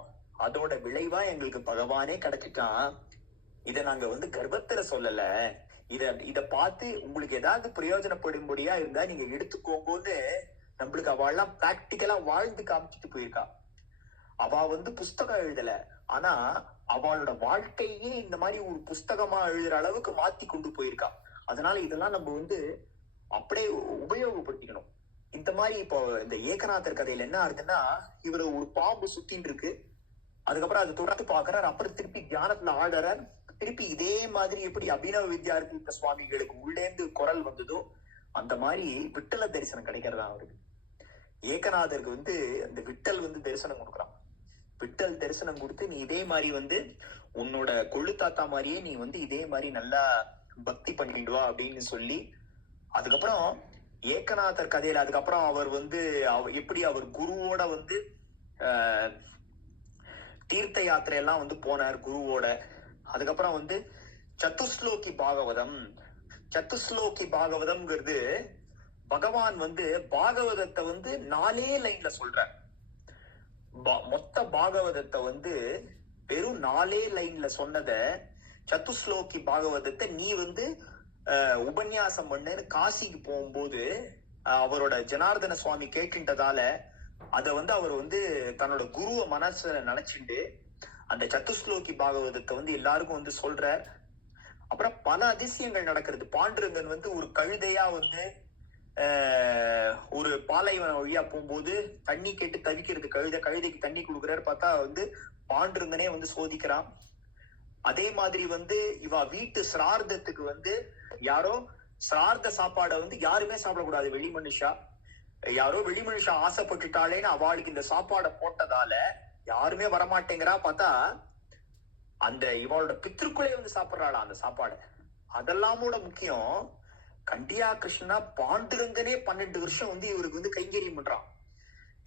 அதோட விளைவா எங்களுக்கு பகவானே கிடைச்சிட்டான். இத நாங்க வந்து கர்வத்துல சொல்லல. இத பார்த்து உங்களுக்கு ஏதாவது பிரயோஜனப்படும்படியா இருந்தா நீங்க எடுத்துக்கோங்கன்னு நம்மளுக்கு அவள்லாம் பிராக்டிக்கலா வாழ்ந்து காமிச்சிட்டு போயிருக்கா. அவ வந்து புஸ்தகம் எழுதல, ஆனா அவளோட வாழ்க்கையே இந்த மாதிரி ஒரு புஸ்தகமா எழுதுற அளவுக்கு மாத்தி கொண்டு போயிருக்கா. அதனால இதெல்லாம் நம்ம வந்து அப்படியே உபயோகப்படுத்திக்கணும். இந்த மாதிரி இப்போ இந்த ஏகநாதர் கதையில என்ன ஆகுதுன்னா, இவரு ஒரு பாம்பு சுத்தின்னு இருக்கு, அதுக்கப்புறம் அது தொடர்ந்து பாக்குறாரு, அப்புறம் திருப்பி தியானத்துல ஆடுறார். திருப்பி இதே மாதிரி எப்படி அபினவ வித்யார்த்தி சுவாமிகளுக்கு உள்ளேந்து குரல் வந்ததோ அந்த மாதிரி விட்டல தரிசனம் கிடைக்கிறதா அவருக்கு. ஏகநாதருக்கு வந்து அந்த விட்டல் வந்து தரிசனம் கொடுக்குறான். விட்டல் தரிசனம் கொடுத்து நீ இதே மாதிரி வந்து உன்னோட கொள்ளு தாத்தா மாதிரியே நீ வந்து இதே மாதிரி நல்லா பக்தி பண்ணிடுவா அப்படின்னு சொல்லி, அதுக்கப்புறம் ஏகநாதர் கதையில அதுக்கப்புறம் அவர் வந்து எப்படி அவர் குருவோட வந்து தீர்த்த யாத்திரை எல்லாம் வந்து போனார் குருவோட. அதுக்கப்புறம் வந்து சத்துஸ்லோகி பாகவதம்ங்கிறது பகவான் வந்து பாகவதத்தை வந்து 4 லைன்ல சொல்றார். மொத்த பாகவதத்தை வந்து வெறும் 4 லைன்ல சொன்னத சத்துஸ்லோகி பாகவதத்தை நீ வந்து உபன்யாசம் பண்ணு காசிக்கு போகும்போது அவரோட ஜனார்தன சுவாமி கேட்டுட்டதால அத வந்து அவர் வந்து தன்னோட குருவ மனசுல நினைச்சுட்டு அந்த சத்துஸ்லோகி பாகவதத்தை வந்து எல்லாருக்கும் வந்து சொல்றார். அப்புறம் பல அதிசயங்கள் நடக்கிறது. பாண்டுரங்கன் வந்து ஒரு கழுதையா வந்து ஒரு பாலைவன வழியா போகும்போது தண்ணி கேட்டு தவிக்கிறது கழுதைக்கு தண்ணி கொடுக்குறாரு. பார்த்தா வந்து பாண்டுரங்கனே வந்து சோதிக்கிறான். அதே மாதிரி வந்து இவ வீட்டு சிரார்த்தத்துக்கு வந்து யாரோ சிரார்த்த சாப்பாடை வந்து யாருமே சாப்பிடக்கூடாது. யாரோ வெளி மனுஷா ஆசைப்பட்டுட்டாலேன்னு அவளுக்கு இந்த சாப்பாடை போட்டதால யாருமே வரமாட்டேங்கிறா. பார்த்தா அந்த இவளோட பித்ருக்குள்ளே வந்து சாப்பிடுறாளா அந்த சாப்பாடு. அதெல்லாமோட முக்கியம், கண்டியா கிருஷ்ணா பாண்டுரங்கனே 12 வருஷம் வந்து இவருக்கு வந்து கைங்கரியம் பண்றான்.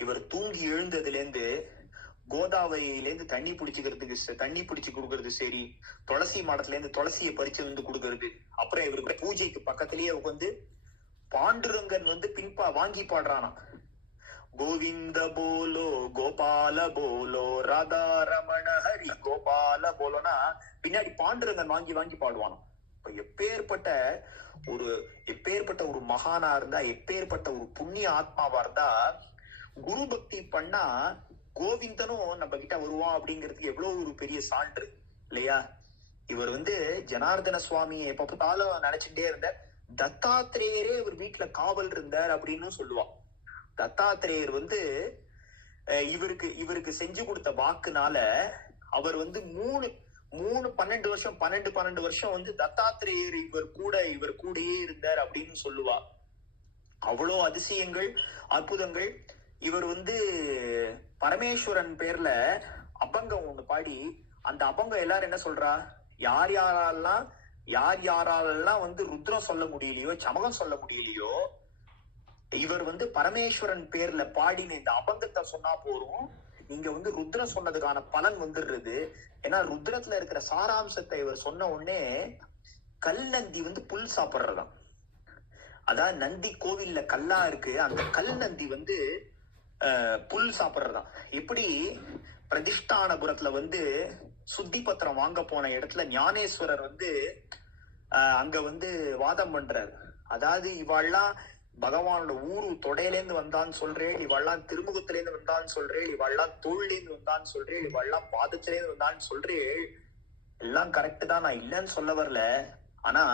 இவர் தூங்கி எழுந்ததுல இருந்து கோதாவரியிலேருந்து தண்ணி பிடிச்சு கொடுக்கறது சரி, துளசி மாடத்துல இருந்து துளசியை பறிச்சு வந்து கொடுக்கறது, அப்புறம் இவருக்கு பூஜைக்கு பக்கத்திலேயே வந்து பாண்டுரங்கன் வந்து வாங்கி பாடுறானா, கோவிந்த போலோ கோபால போலோ ராதா ரமண ஹரி கோபால போலோனா பின்னாடி பாண்டுரங்கன் வாங்கி பாடுவானோ. இப்ப எப்பேற்பட்ட ஒரு மகானா இருந்தா, எப்பேற்பட்ட ஒரு புண்ணிய ஆத்மாவா இருந்தா குரு பக்தி பண்ணா கோவிந்தனும் நம்ம கிட்ட வருவான் அப்படிங்கிறதுக்கு எவ்வளவு ஒரு பெரிய சான்று இல்லையா? இவர் வந்து ஜனார்தன சுவாமியை எப்ப பார்த்தாலும் நினைச்சுட்டே இருந்த தத்தாத்திரேயரே இவர் வீட்டுல காவல் இருந்தார் அப்படின்னு சொல்லுவான். தத்தாத்திரேயர் வந்து இவருக்கு செஞ்சு கொடுத்த வாக்குனால அவர் வந்து 12 வருஷம் வந்து தத்தாத்திரேயர் இவர் கூடயே இருந்தார் அப்படின்னு சொல்லுவா. அவ்வளோ அதிசயங்கள் அற்புதங்கள். இவர் வந்து பரமேஸ்வரன் பேர்ல அபங்கம் ஒண்ணு பாடி, அந்த அபங்கம் எல்லாரும் என்ன சொல்றா, யார் யாராலெல்லாம் வந்து ருத்ரம் சொல்ல முடியலையோ, சமகம் சொல்ல முடியலையோ, இவர் வந்து பரமேஸ்வரன் பேர்ல பாடின இந்த அபங்கத்தை சொன்னா போறோம், நீங்க வந்து ருத்ரம் சொன்னதுக்கான பலன் வந்துடுறது. ஏன்னா ருத்ரத்துல இருக்கிற சாராம்சத்தை இவர் சொன்ன உடனே கல் நந்தி வந்து புல் சாப்பிடுறதாம். அதாவது நந்தி கோவில்ல கல்லா இருக்கு, அந்த கல் நந்தி வந்து புல் சாப்பிடுறதாம். எப்படி பிரதிஷ்டானபுரத்துல வந்து சுத்தி பத்திரம் வாங்க போன இடத்துல ஞானேஸ்வரர் வந்து அங்க வந்து வாதம் பண்றாரு. அதாவது இவாள்லாம் பகவானோட ஊரு தொடையிலேருந்து வந்தான்னு சொல்றேன், இவாள்லாம் திருமுகத்திலேருந்து வந்தான்னு சொல்றேன், இவாள்லாம் தோல்லேருந்து வந்தான்னு சொல்றேன், இவாள்லாம் பாதத்திலேருந்து வந்தான்னு சொல்றேன், எல்லாம் கரெக்ட் தான், நான் இல்லைன்னு சொல்ல வரல. ஆனா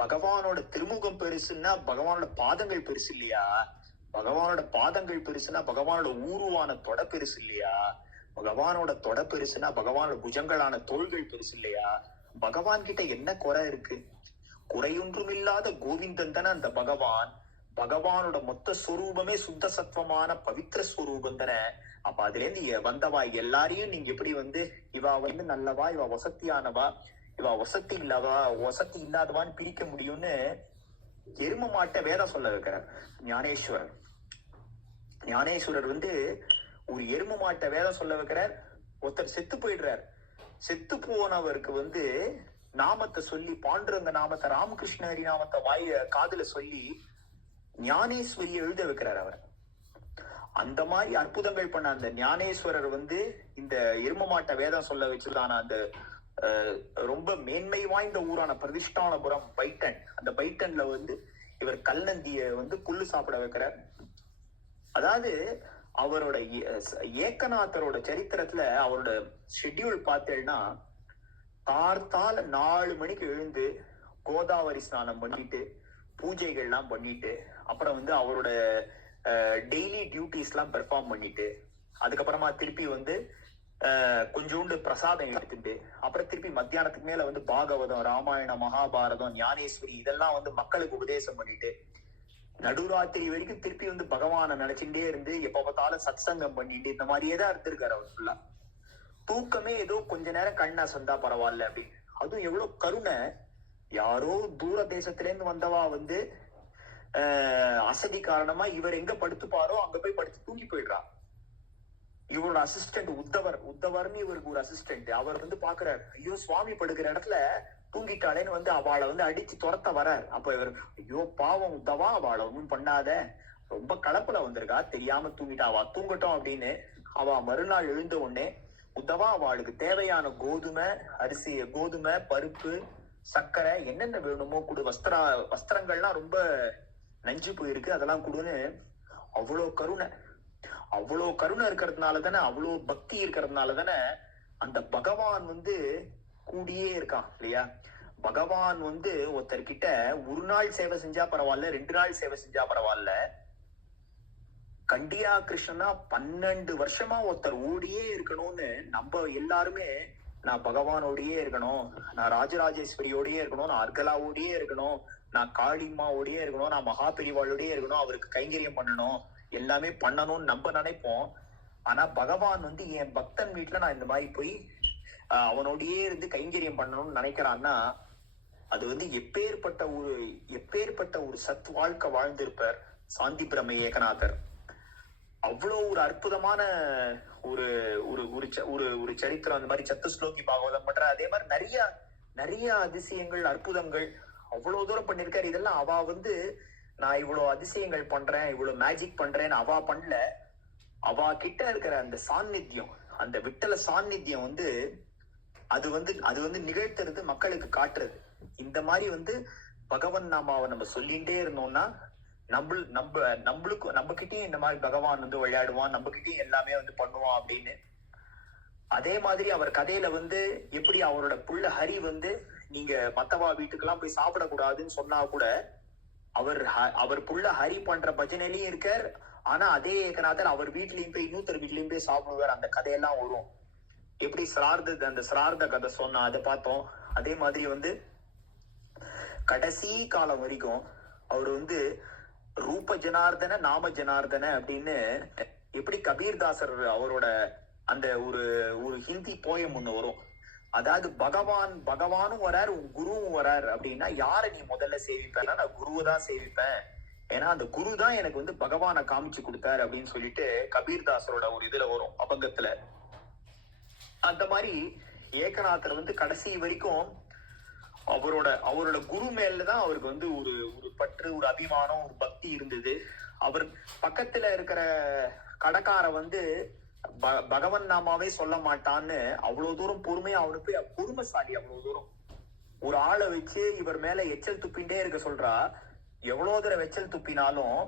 பகவானோட திருமுகம் பெருசுன்னா பகவானோட பாதங்கள் பெருசு இல்லையா? பகவானோட பாதங்கள் பெருசுன்னா பகவானோட ஊருவான தொட பெருசு இல்லையா? பகவானோட தொட பெருசுன்னா பகவானோட புஜங்களான தோள்கள் பெருசு இல்லையா? பகவான் கிட்ட என்ன குறை இருக்கு? குறையொன்றும் இல்லாத கோவிந்தன் தானே அந்த பகவான். பகவானோட மொத்த ஸ்வரூபமே சுத்த சத்துவமான பவித்திர ஸ்வரூபம் தானே. அப்ப அதுல இருந்து வந்தவா எல்லாரையும் நீங்க எப்படி இவா நல்லவா, இவா வசத்தியானவா, இவா வசதி இல்லவா, வசதி இல்லாதவான்னு பிரிக்க முடியும்னு எரும மாட்ட வேதம் சொல்ல வைக்கிறார் ஞானேஸ்வரர். ஞானேஸ்வரர் ஒரு எரும மாட்ட வேதம் சொல்ல வைக்கிறார். ஒருத்தர் செத்து போயிடுறார். செத்து போனவருக்கு நாமத்தை சொல்லி, பாண்டுரங்க நாமத்தை, ராமகிருஷ்ண ஹரி நாமத்தை காதுல சொல்லி ஞானேஸ்வரி எழுத வைக்கிறார் அவர். அந்த மாதிரி அற்புதங்கள் பண்ண அந்த ஞானேஸ்வரர் இந்த எரும மாட்ட வேதம் சொல்ல வச்சிருக்கான அந்த ரொம்ப மேன்மை வாய்ந்த ஊரான பிரதிஷ்டானபுரம் பைட்டன். அந்த பைட்டன்ல இவர் கல்நந்திய புல்லு சாப்பிட வைக்கிறார். அதாவது அவரோட ஏக்கநாதரோட சரித்திரத்துல அவரோட ஷெட்யூல் பார்த்தேன்னா, கார்த்தால 4 மணிக்கு எழுந்து கோதாவரி ஸ்நானம் பண்ணிட்டு பூஜைகள்லாம் பண்ணிட்டு அப்புறம் அவரோட டெய்லி டியூட்டிஸ் எல்லாம் பெர்ஃபார்ம் பண்ணிட்டு அதுக்கப்புறமா திருப்பி கொஞ்சோண்டு பிரசாதம் எடுத்துட்டு அப்புறம் திருப்பி மத்தியானத்துக்கு மேல பாகவதம், ராமாயணம், மகாபாரதம், ஞானேஸ்வரி இதெல்லாம் மக்களுக்கு உபதேசம் பண்ணிட்டு நடுராத்திரி வரைக்கும் திருப்பி பகவானை நினைச்சுட்டே இருந்து எப்ப பார்த்தாலும் சத்சங்கம் பண்ணிட்டு இந்த மாதிரியே தான் இருந்திருக்காரு அவர் ஃபுல்லா. தூக்கமே ஏதோ கொஞ்ச நேரம் கண்ணா சொந்தா பரவாயில்ல அப்படின்னு. அதுவும் எவ்வளவு கருணை. யாரோ தூர தேசத்துல இருந்து வந்தவா அசதி காரணமா இவர் எங்க படுத்துப்பாரோ அங்க போய் படுத்து தூங்கி போயிடுறா. இவரோட அசிஸ்டன்ட் உத்தவர்னு இவருக்கு ஒரு அசிஸ்டன்ட். அவர் பாக்குறாரு, ஐயோ சுவாமி படுக்கிற இடத்துல தூங்கிட்டாளேன்னு அவளை அடிச்சு துரத்த வர்றார். அப்ப இவர், ஐயோ பாவம் உத்தவா, அவளை ஒன்னும் பண்ணாத, ரொம்ப கலப்புல வந்திருக்கா, தெரியாம தூங்கிட்டா, அவ தூங்கட்டும் அப்படின்னு அவ மறுநாள் எழுந்த உடனே உத்தவா அவளுக்கு தேவையான கோதுமை, அரிசி, கோதுமை, பருப்பு, சர்க்கரை, என்னென்ன வேணுமோ கொடு, வஸ்திரங்கள்லாம் ரொம்ப நஞ்சு போயிருக்கு அதெல்லாம் கொடுன்னு அவ்வளோ கருணை. அவ்வளோ கருணை இருக்கிறதுனால தானே, அவ்வளோ பக்தி இருக்கிறதுனால தானே அந்த பகவான் கூடியே இருக்கான் இல்லையா? பகவான் ஒருத்தர்கிட்ட ஒரு நாள் சேவை செஞ்சா பரவாயில்ல, 2 நாள் சேவை செஞ்சா பரவாயில்ல. கண்டியா கிருஷ்ணனா 12 வருஷமா ஒருத்தர் ஓடியே இருக்கணும்னு நம்ம எல்லாருமே, நான் பகவானோடையே இருக்கணும், நான் ராஜராஜேஸ்வரியோடயே இருக்கணும், நான் அர்கலாவோடயே இருக்கணும், நான் காளிமாவோடயே இருக்கணும், நான் மகா பெரிவாளோடயே இருக்கணும், அவருக்கு கைங்கரியம் பண்ணணும், எல்லாமே பண்ணணும்னு நம்ம நினைப்போம். ஆனா பகவான் என் பக்தன் வீட்டுல நான் இந்த மாதிரி போய் அவனோடையே இருந்து கைங்கரியம் பண்ணணும்னு நினைக்கிறான்னா அது எப்பேற்பட்ட ஒரு சத் வாழ்க்கை வாழ்ந்திருப்பார் சாந்தி பிரமை ஏகநாதர். அவ்வளோ ஒரு அற்புதமான ஒரு ஒரு சரித்திரம். அந்த மாதிரி சத்துஸ்லோகி பாகவதம் பண்ற, அதே மாதிரி நிறைய அதிசயங்கள், அற்புதங்கள் அவ்வளவு தூரம் பண்ணிருக்காரு. இதெல்லாம் அவ நான் இவ்வளவு அதிசயங்கள் பண்றேன், இவ்வளவு மேஜிக் பண்றேன்னு அவ பண்ணல. அவ கிட்ட இருக்கிற அந்த சாநித்தியம், அந்த விட்டல சாநித்தியம் அது நிகழ்த்துறது, மக்களுக்கு காட்டுறது. இந்த மாதிரி பகவன் நாமாவை நம்ம சொல்லிட்டே இருந்தோம்னா நம்ம கிட்டயும் இந்த மாதிரி பகவான் விளையாடுவான், நம்ம கிட்டயும் எல்லாமே பண்ணுவான் அப்படின்னு. அதே மாதிரி அவர் கதையில எப்படி அவரோட புள்ள ஹரி நீங்க மத்தவா வீட்டுக்கெல்லாம் போய் சாப்பிடக்கூடாதுன்னு சொன்னா கூட அவர் புள்ள ஹரி பண்ற பஜனையிலயும் இருக்கார். ஆனா அதே ஏகநாதர் அவர் வீட்லயும் போய் இன்னொருத்தர் வீட்லயும் போய் சாப்பிடுவார். அந்த கதையெல்லாம் வரும். எப்படி அந்த சிரார்த்த கதை சொன்னா அதை பார்த்தோம். அதே மாதிரி கடைசி காலம் வரைக்கும் அவர் ரூப ஜனார்தன நாம ஜனார்தன அப்படின்னு, எப்படி கபீர்தாசர் அவரோட அந்த ஒரு ஹிந்தி போயம் ஒண்ணு வரும். அதாவது பகவானும் வரார், உன் குருவும் வரார் அப்படின்னா, யாரை நீ முதல்ல சேவிப்பேன்னா நான் குருவை தான் சேவிப்பேன், ஏன்னா அந்த குரு தான் எனக்கு பகவானை காமிச்சு கொடுத்தாரு அப்படின்னு சொல்லிட்டு கபீர்தாசரோட ஒரு இதுல வரும், அபங்கத்துல. அந்த மாதிரி ஏகநாதர் கடைசி வரைக்கும் அவரோட குரு மேலதான் அவருக்கு ஒரு பற்று, ஒரு அபிமானம், ஒரு பக்தி இருந்தது. அவர் பக்கத்துல இருக்கிற கடைக்கார பகவன் நாமாவே சொல்ல மாட்டான்னு அவ்வளவு தூரம் பொறுமையா, அவனுக்கு பொறுமைசாலி. அவ்வளவு தூரம் ஒரு ஆளை வச்சு இவர் மேல எச்சல் துப்பிண்டே இருக்க சொல்றா. எவ்வளவு தூரம் எச்சல் துப்பினாலும்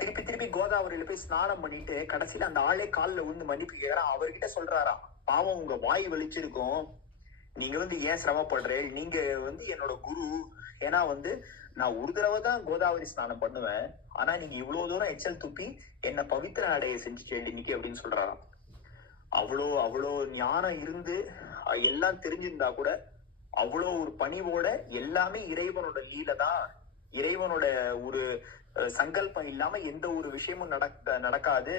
திருப்பி கோதாவரியில போய் ஸ்நானம் பண்ணிட்டு கடைசியில அந்த ஆளே காலில் விழுந்து மன்னிப்பு கேட்கிறான். அவர்கிட்ட சொல்றாராம், பாவம் உங்க வாய் வலிச்சிருக்கும், நீங்க ஏன் சிரமப்படுறேன், நீங்க என்னோட குரு, ஏன்னா வந்து நான் ஒரு தடவை தான் கோதாவரி ஸ்நானம் பண்ணுவேன், ஆனா நீங்க இவ்வளவு தூரம் எச்சல் துப்பி என்ன பவித்திர அடைய செஞ்சுட்டேன் இன்னைக்கு அப்படின்னு சொல்றாராம். அவ்வளோ அவ்வளோ ஞானம் இருந்து எல்லாம் தெரிஞ்சிருந்தா கூட அவ்வளோ ஒரு பணிவோட எல்லாமே இறைவனோட லீல தான், இறைவனோட ஒரு சங்கல்பம் இல்லாம எந்த ஒரு விஷயமும் நடக்காது,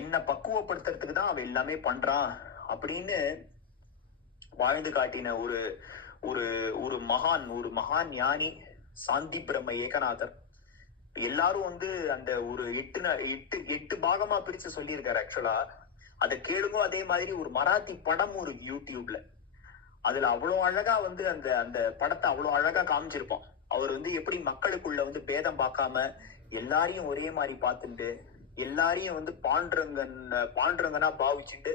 என்ன பக்குவப்படுத்துறதுக்கு தான் அவன் எல்லாமே பண்றான் அப்படின்னு வாழ்ந்து காட்டின ஒரு ஒரு ஒரு மகான் ஞானி சாந்தி பிரம்ம ஏகநாதர். எல்லாரும் வந்து அந்த ஒரு எட்டு பாகமா பிரிச்சு சொல்லியிருக்காரு. ஆக்சுவலா அதை கேளுங்க. அதே மாதிரி ஒரு மராத்தி படம் ஒரு யூடியூப்ல, அதுல அவ்வளவு அழகா வந்து அந்த அந்த படத்தை அவ்வளவு அழகா காமிச்சிருப்போம். அவர் வந்து எப்படி மக்களுக்குள்ள வந்து பேதம் பார்க்காம எல்லாரையும் ஒரே மாதிரி பார்த்துட்டு எல்லாரையும் வந்து பாண்டுரங்கனா பாவிச்சுட்டு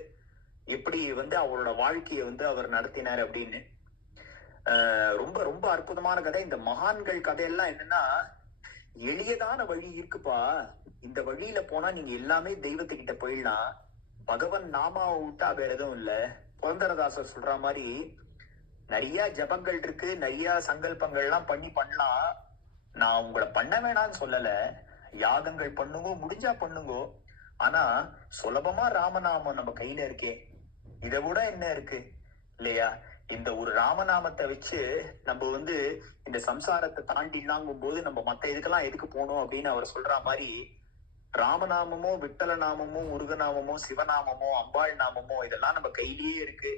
எப்படி வந்து அவரோட வாழ்க்கையை வந்து அவர் நடத்தினார் அப்படின்னு. ரொம்ப ரொம்ப அற்புதமான கதை. இந்த மகான்கள் கதையெல்லாம் என்னன்னா, எளியதான வழி இருக்குப்பா, இந்த வழியில போனா நீங்க எல்லாமே தெய்வத்துக்கிட்ட போயிடலாம், பகவன் நாமாவை விட்டா வேற எதுவும் இல்ல. புரந்தரதாசர் சொல்ற மாதிரி நிறைய ஜபங்கள் இருக்கு, நிறைய சங்கல்பங்கள்லாம் பண்ணலாம். நான் உங்களை பண்ண வேணாம்னு சொல்லல, யாகங்கள் பண்ணுங்க, முடிஞ்சா பண்ணுங்க. ஆனா சுலபமா ராமநாமம் நம்ம கையில இருக்கே, இதை விட என்ன இருக்கு இல்லையா? இந்த ஒரு ராமநாமத்தை வச்சு நம்ம வந்து இந்த சம்சாரத்தை தாண்டிடலாங்கும் போது நம்ம மத்த இதுக்கெல்லாம் எதுக்கு போகணும் அப்படின்னு அவர் சொல்ற மாதிரி, ராமநாமமோ விட்டல நாமமோ முருகநாமமோ சிவநாமமோ அம்பாள் நாமமோ இதெல்லாம் நம்ம கையிலேயே இருக்கு.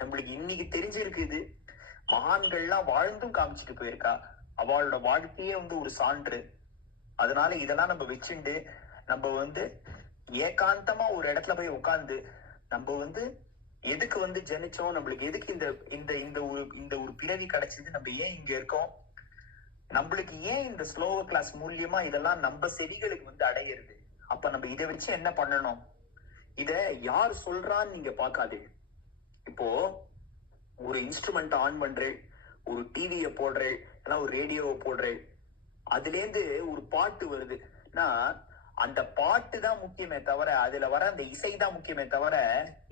நம்மளுக்கு இன்னைக்கு தெரிஞ்சிருக்குது. மகான்கள்லாம் வாழ்ந்தும் காமிச்சிட்டு போயிருக்கா. அவளோட வாழ்க்கையே வந்து ஒரு சான்று. அதனால இதெல்லாம் நம்ம வச்சுண்டு நம்ம வந்து ஏகாந்தமா ஒரு இடத்துல போய் உட்கார்ந்து நம்ம வந்து எதுக்கு வந்து ஜனிச்சோம், நம்மளுக்கு எதுக்கு இந்த இந்த இந்த ஒரு பிறவி கிடைச்சது, நம்ம ஏன் இங்க இருக்கோம், நம்மளுக்கு ஏன் இந்த ஸ்லோவர் கிளாஸ் மூலியமா இதெல்லாம் நம்ம செவிகளுக்கு வந்து அடையிறது. அப்ப நம்ம இதை வச்சு என்ன பண்ணணும், இத யார் சொல்றான்னு நீங்க பாக்காது. இப்போ ஒரு இன்ஸ்ட்ருமெண்ட் ஆன் பண்றேன், ஒரு டிவியை போடுறேன், ஒரு ரேடியோவை போடுறேன், அதுல இருந்து ஒரு பாட்டு வருதுன்னா அந்த பாட்டு தான் முக்கியமே தவிர, அதுல வர அந்த இசை தான் முக்கியமே தவிர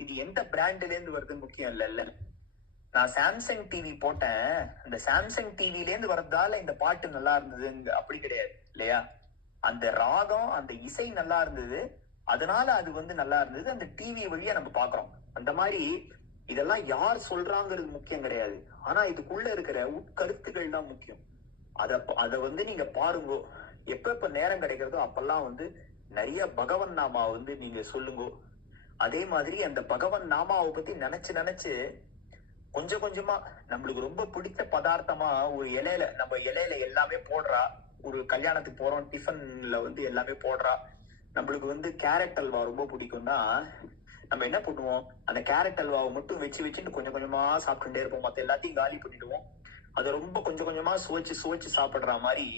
இது எந்த பிராண்ட்ல இருந்து வருதுன்னு முக்கியம் இல்ல. நான் சாம்சங் டிவி போட்டேன், அந்த சாம்சங் டிவில இருந்து வர்றதால இந்த பாட்டு நல்லா இருந்தது அப்படி கிடையாது இல்லையா? அந்த ராகம் அந்த இசை நல்லா இருந்தது, அதனால அது வந்து நல்லா இருந்தது, அந்த டிவி வழியா நம்ம பாக்குறோம். அந்த மாதிரி இதெல்லாம் யார் சொல்றாங்கிறது முக்கியம் கிடையாது, ஆனா இதுக்குள்ள இருக்கிற உட்கருத்துகள் தான் முக்கியம். அத வந்து நீங்க பாருங்க. எப்ப நேரம் கிடைக்கிறதோ அப்பெல்லாம் வந்து நிறைய பகவன் நாமாவை வந்து நீங்க சொல்லுங்க. அதே மாதிரி அந்த பகவன் நாமாவை பத்தி நினைச்சு கொஞ்சம் கொஞ்சமா நம்மளுக்கு ரொம்ப பிடிச்ச பதார்த்தமா ஒரு நம்ம இலையில எல்லாமே போடுறா. ஒரு கல்யாணத்துக்கு போறோம், டிஃபன்ல வந்து எல்லாமே போடுறா. நம்மளுக்கு வந்து கேரட் அல்வா ரொம்ப பிடிக்கும்னா நம்ம என்ன பண்ணுவோம், அந்த கேரட் அல்வாவை மட்டும் வச்சுட்டு கொஞ்சம் கொஞ்சமா சாப்பிட்டுட்டே இருப்போம், மத்த எல்லாத்தையும் காலி பண்ணிடுவோம். அதை ரொம்ப கொஞ்சம் கொஞ்சமா சுவைச்சு சாப்பிடுற மாதிரி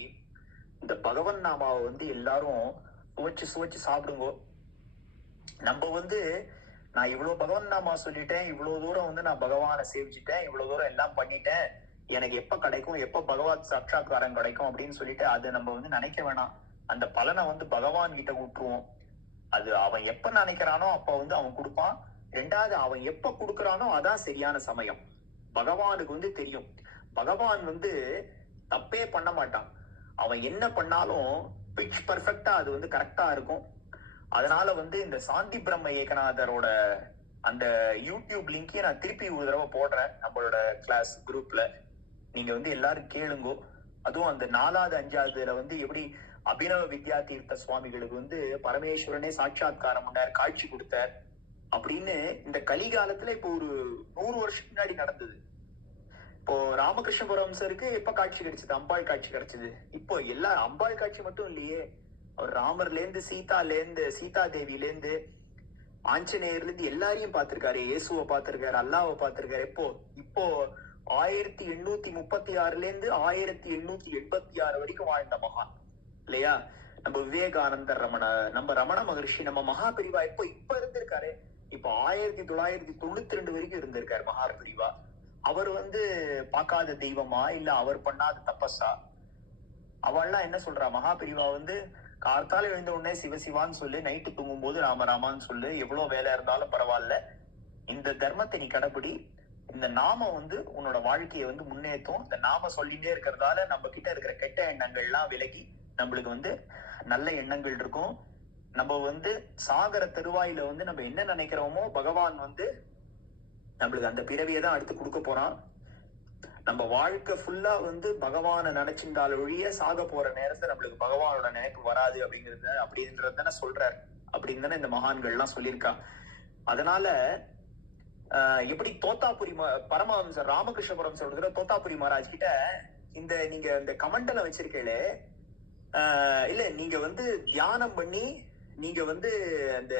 இந்த பகவன் நாமாவை வந்து எல்லாரும் சுவைச்சு சாப்பிடுங்க. நம்ம வந்து நான் இவ்வளவு பகவன் நாமா சொல்லிட்டேன், இவ்வளவு தூரம் வந்து நான் பகவானை சேவிச்சுட்டேன், இவ்வளவு தூரம் எல்லாம் பண்ணிட்டேன், எனக்கு எப்ப கிடைக்கும், எப்ப பகவத் சாட்சாத்காரம் கிடைக்கும் அப்படின்னு சொல்லிட்டு அதை நம்ம வந்து நினைக்க வேணாம். அந்த பலனை வந்து பகவான் கிட்ட விட்டுருவோம். அது அவன் எப்ப நினைக்கிறானோ அப்ப வந்து அவன் கொடுப்பான். ரெண்டாவது, அவன் எப்ப கொடுக்கறானோ அதான் சரியான சமயம். பகவானுக்கு வந்து தெரியும், பகவான் வந்து தப்பே பண்ண மாட்டான். அவன் என்ன பண்ணாலும் பிட்ச் பர்ஃபெக்டா அது வந்து கரெக்டா இருக்கும். அதனால வந்து இந்த சாந்தி பிரம்ம ஏகநாதரோட அந்த யூடியூப் லிங்கே நான் திருப்பி ஒரு தடவை போடுறேன் நம்மளோட கிளாஸ் குரூப்ல. நீங்க வந்து எல்லாரும் கேளுங்கோ. அதுவும் அந்த 4வது 5வதுல வந்து எப்படி அபினவ வித்யா தீர்த்த சுவாமிகளுக்கு வந்து பரமேஸ்வரனே சாட்சாத்காரம் பண்ணார், காட்சி கொடுத்தார் அப்படின்னு இந்த கலிகாலத்துல இப்போ ஒரு 100 வருஷம் முன்னாடி நடந்தது. இப்போ ராமகிருஷ்ண பரமஹம்சருக்கு எப்ப காட்சி கிடைச்சது, அம்பாள் காட்சி கிடைச்சது. இப்போ எல்லா அம்பாள் காட்சி மட்டும் இல்லையே, அவர் ராமர்ல இருந்து சீதா தேவியில இருந்து ஆஞ்சநேயர்ல இருந்து எல்லாரையும் பார்த்திருக்காரு, இயேசுவை பார்த்திருக்காரு, அல்லாவை பார்த்திருக்காரு. இப்போ 1836 இருந்து 1886 வரைக்கும் வாழ்ந்த மகான் இல்லையா? நம்ம விவேகானந்தர் நம்ம ரமண மகர்ஷி, நம்ம மகாபிரிவா இப்ப இருந்திருக்காரு. இப்போ 1992 வரைக்கும் இருந்திருக்காரு மகாபிரிவா. அவர் வந்து பார்க்காத தெய்வமா இல்ல அவர் பண்ணாத தப்பஸா? அவள்லாம் என்ன சொல்றா, மகாபிரிவா வந்து கார்த்தால எழுந்த உடனே சிவசிவான்னு சொல்லு, நைட்டு தூங்கும் போது ராமராமான்னு சொல்லு, எவ்வளவு வேலை இருந்தாலும் பரவாயில்ல, இந்த தர்மத்தை நீ கடைபிடி, இந்த நாமம் வந்து உன்னோட வாழ்க்கையை வந்து முன்னேற்றும். இந்த நாம சொல்லிட்டே இருக்கிறதால நம்ம கிட்ட இருக்கிற கெட்ட எண்ணங்கள்லாம் விலகி நம்மளுக்கு வந்து நல்ல எண்ணங்கள் இருக்கும். நம்ம வந்து சாகர தருவாயில வந்து நம்ம என்ன நினைக்கிறோமோ பகவான் வந்து நம்மளுக்கு அந்த பிறவியை தான் அடுத்து கொடுக்க போறான். நம்ம வாழ்க்கை ஃபுல்லா வந்து பகவானை நினைச்சிருந்தால் ஒழிய சாக போற நேரத்துல நம்மளுக்கு பகவானோட நினைப்பு வராது அப்படின்றது தானே சொல்றாரு. அப்படின்னு தானே இந்த மகான்கள்லாம் சொல்லியிருக்கா. அதனால எப்படி தோத்தாபுரி பரமஹம்சர் ராமகிருஷ்ண பரமஹம்சர் தோத்தாபுரி மகாராஜ் கிட்ட நீங்க இந்த கமெண்ட்ல வச்சிருக்கீங்களே, இல்ல நீங்க வந்து தியானம் பண்ணி நீங்க வந்து அந்த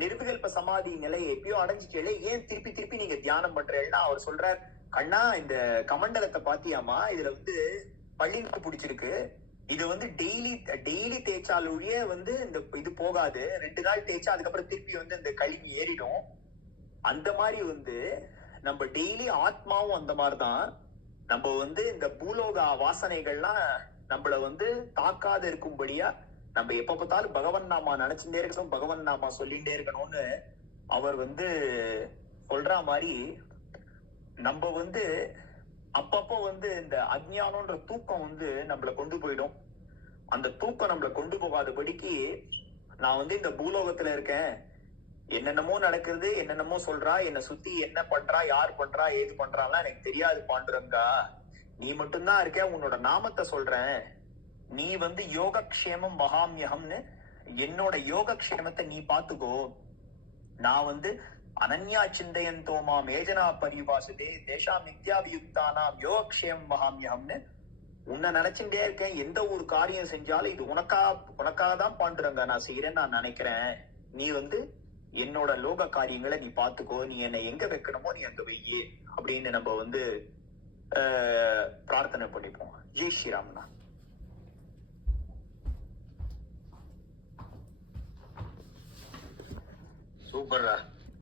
நிர்விகல்ப சமாதி நிலையை எப்பயோ அடைஞ்சிட்டே, ஏன் திருப்பி திருப்பி நீங்க தியானம் பண்றீங்கன்னா அவர் சொல்றார், கண்ணா இந்த கமண்டலத்தை பாத்தியாமா, இதுல வந்து பள்ளிக்கு பிடிச்சிருக்கு. இது வந்து டெய்லி தேய்ச்சால் ஒழிய வந்து இந்த இது போகாது. 2 நாள் தேய்ச்சா அதுக்கப்புறம் திருப்பி வந்து இந்த கழிவு ஏறிடும். அந்த மாதிரி வந்து நம்ம டெய்லி ஆத்மாவும் அந்த மாதிரிதான். நம்ம வந்து இந்த பூலோக வாசனைகள்லாம் நம்மள வந்து தாக்காத இருக்கும்படியா நம்ம எப்ப பார்த்தாலும் பகவன் நாமா நினைச்சுட்டே இருக்கணும், பகவன் நாமா சொல்லிட்டே இருக்கணும்னு அவர் வந்து சொல்ற மாதிரி நம்ம வந்து அப்பப்போ வந்து இந்த அஜ்ஞானம்ன்ற தூக்கம் வந்து நம்மள கொண்டு போயிடும். அந்த தூக்கம் நம்மள கொண்டு போகாதபடிக்கு நான் வந்து இந்த பூலோகத்துல இருக்கேன், என்னென்னமோ நடக்குது, என்னென்னமோ சொல்றா, என்னை சுத்தி என்ன பண்றா, யார் பண்றா, ஏது பண்றான்லாம் எனக்கு தெரியாது பாண்டுரங்கா, நீ மட்டும்தான் இருக்க, உன்னோட நாமத்தை சொல்றேன், நீ வந்து யோகக்ஷேமம் மகாமியகம்னு என்னோட யோகக்ஷேமத்தை நீ பாத்துக்கோ. நான் வந்து அனன்யா சிந்தையந்தோ மாம் ஏஜனா பரிபாசதே தேஷா மித்யாபியுக்தானாம் யோகக்ஷேமம் மகாமியகம்னு உன்னை நினைச்சுட்டே இருக்கேன். எந்த ஒரு காரியம் செஞ்சாலும் இது உனக்காக தான் பாண்டுரங்கா நான் செய்யறேன்னு நான் நினைக்கிறேன். நீ வந்து என்னோட லோக காரியங்களை நீ பாத்துக்கோ, நீ என்னை எங்க வைக்கணுமோ நீ அங்க வெய்யே அப்படின்னு நம்ம வந்து பிரார்த்தனை பண்ணிப்போம். ஜெய் ஸ்ரீராம்னா. சூப்பர்ரா.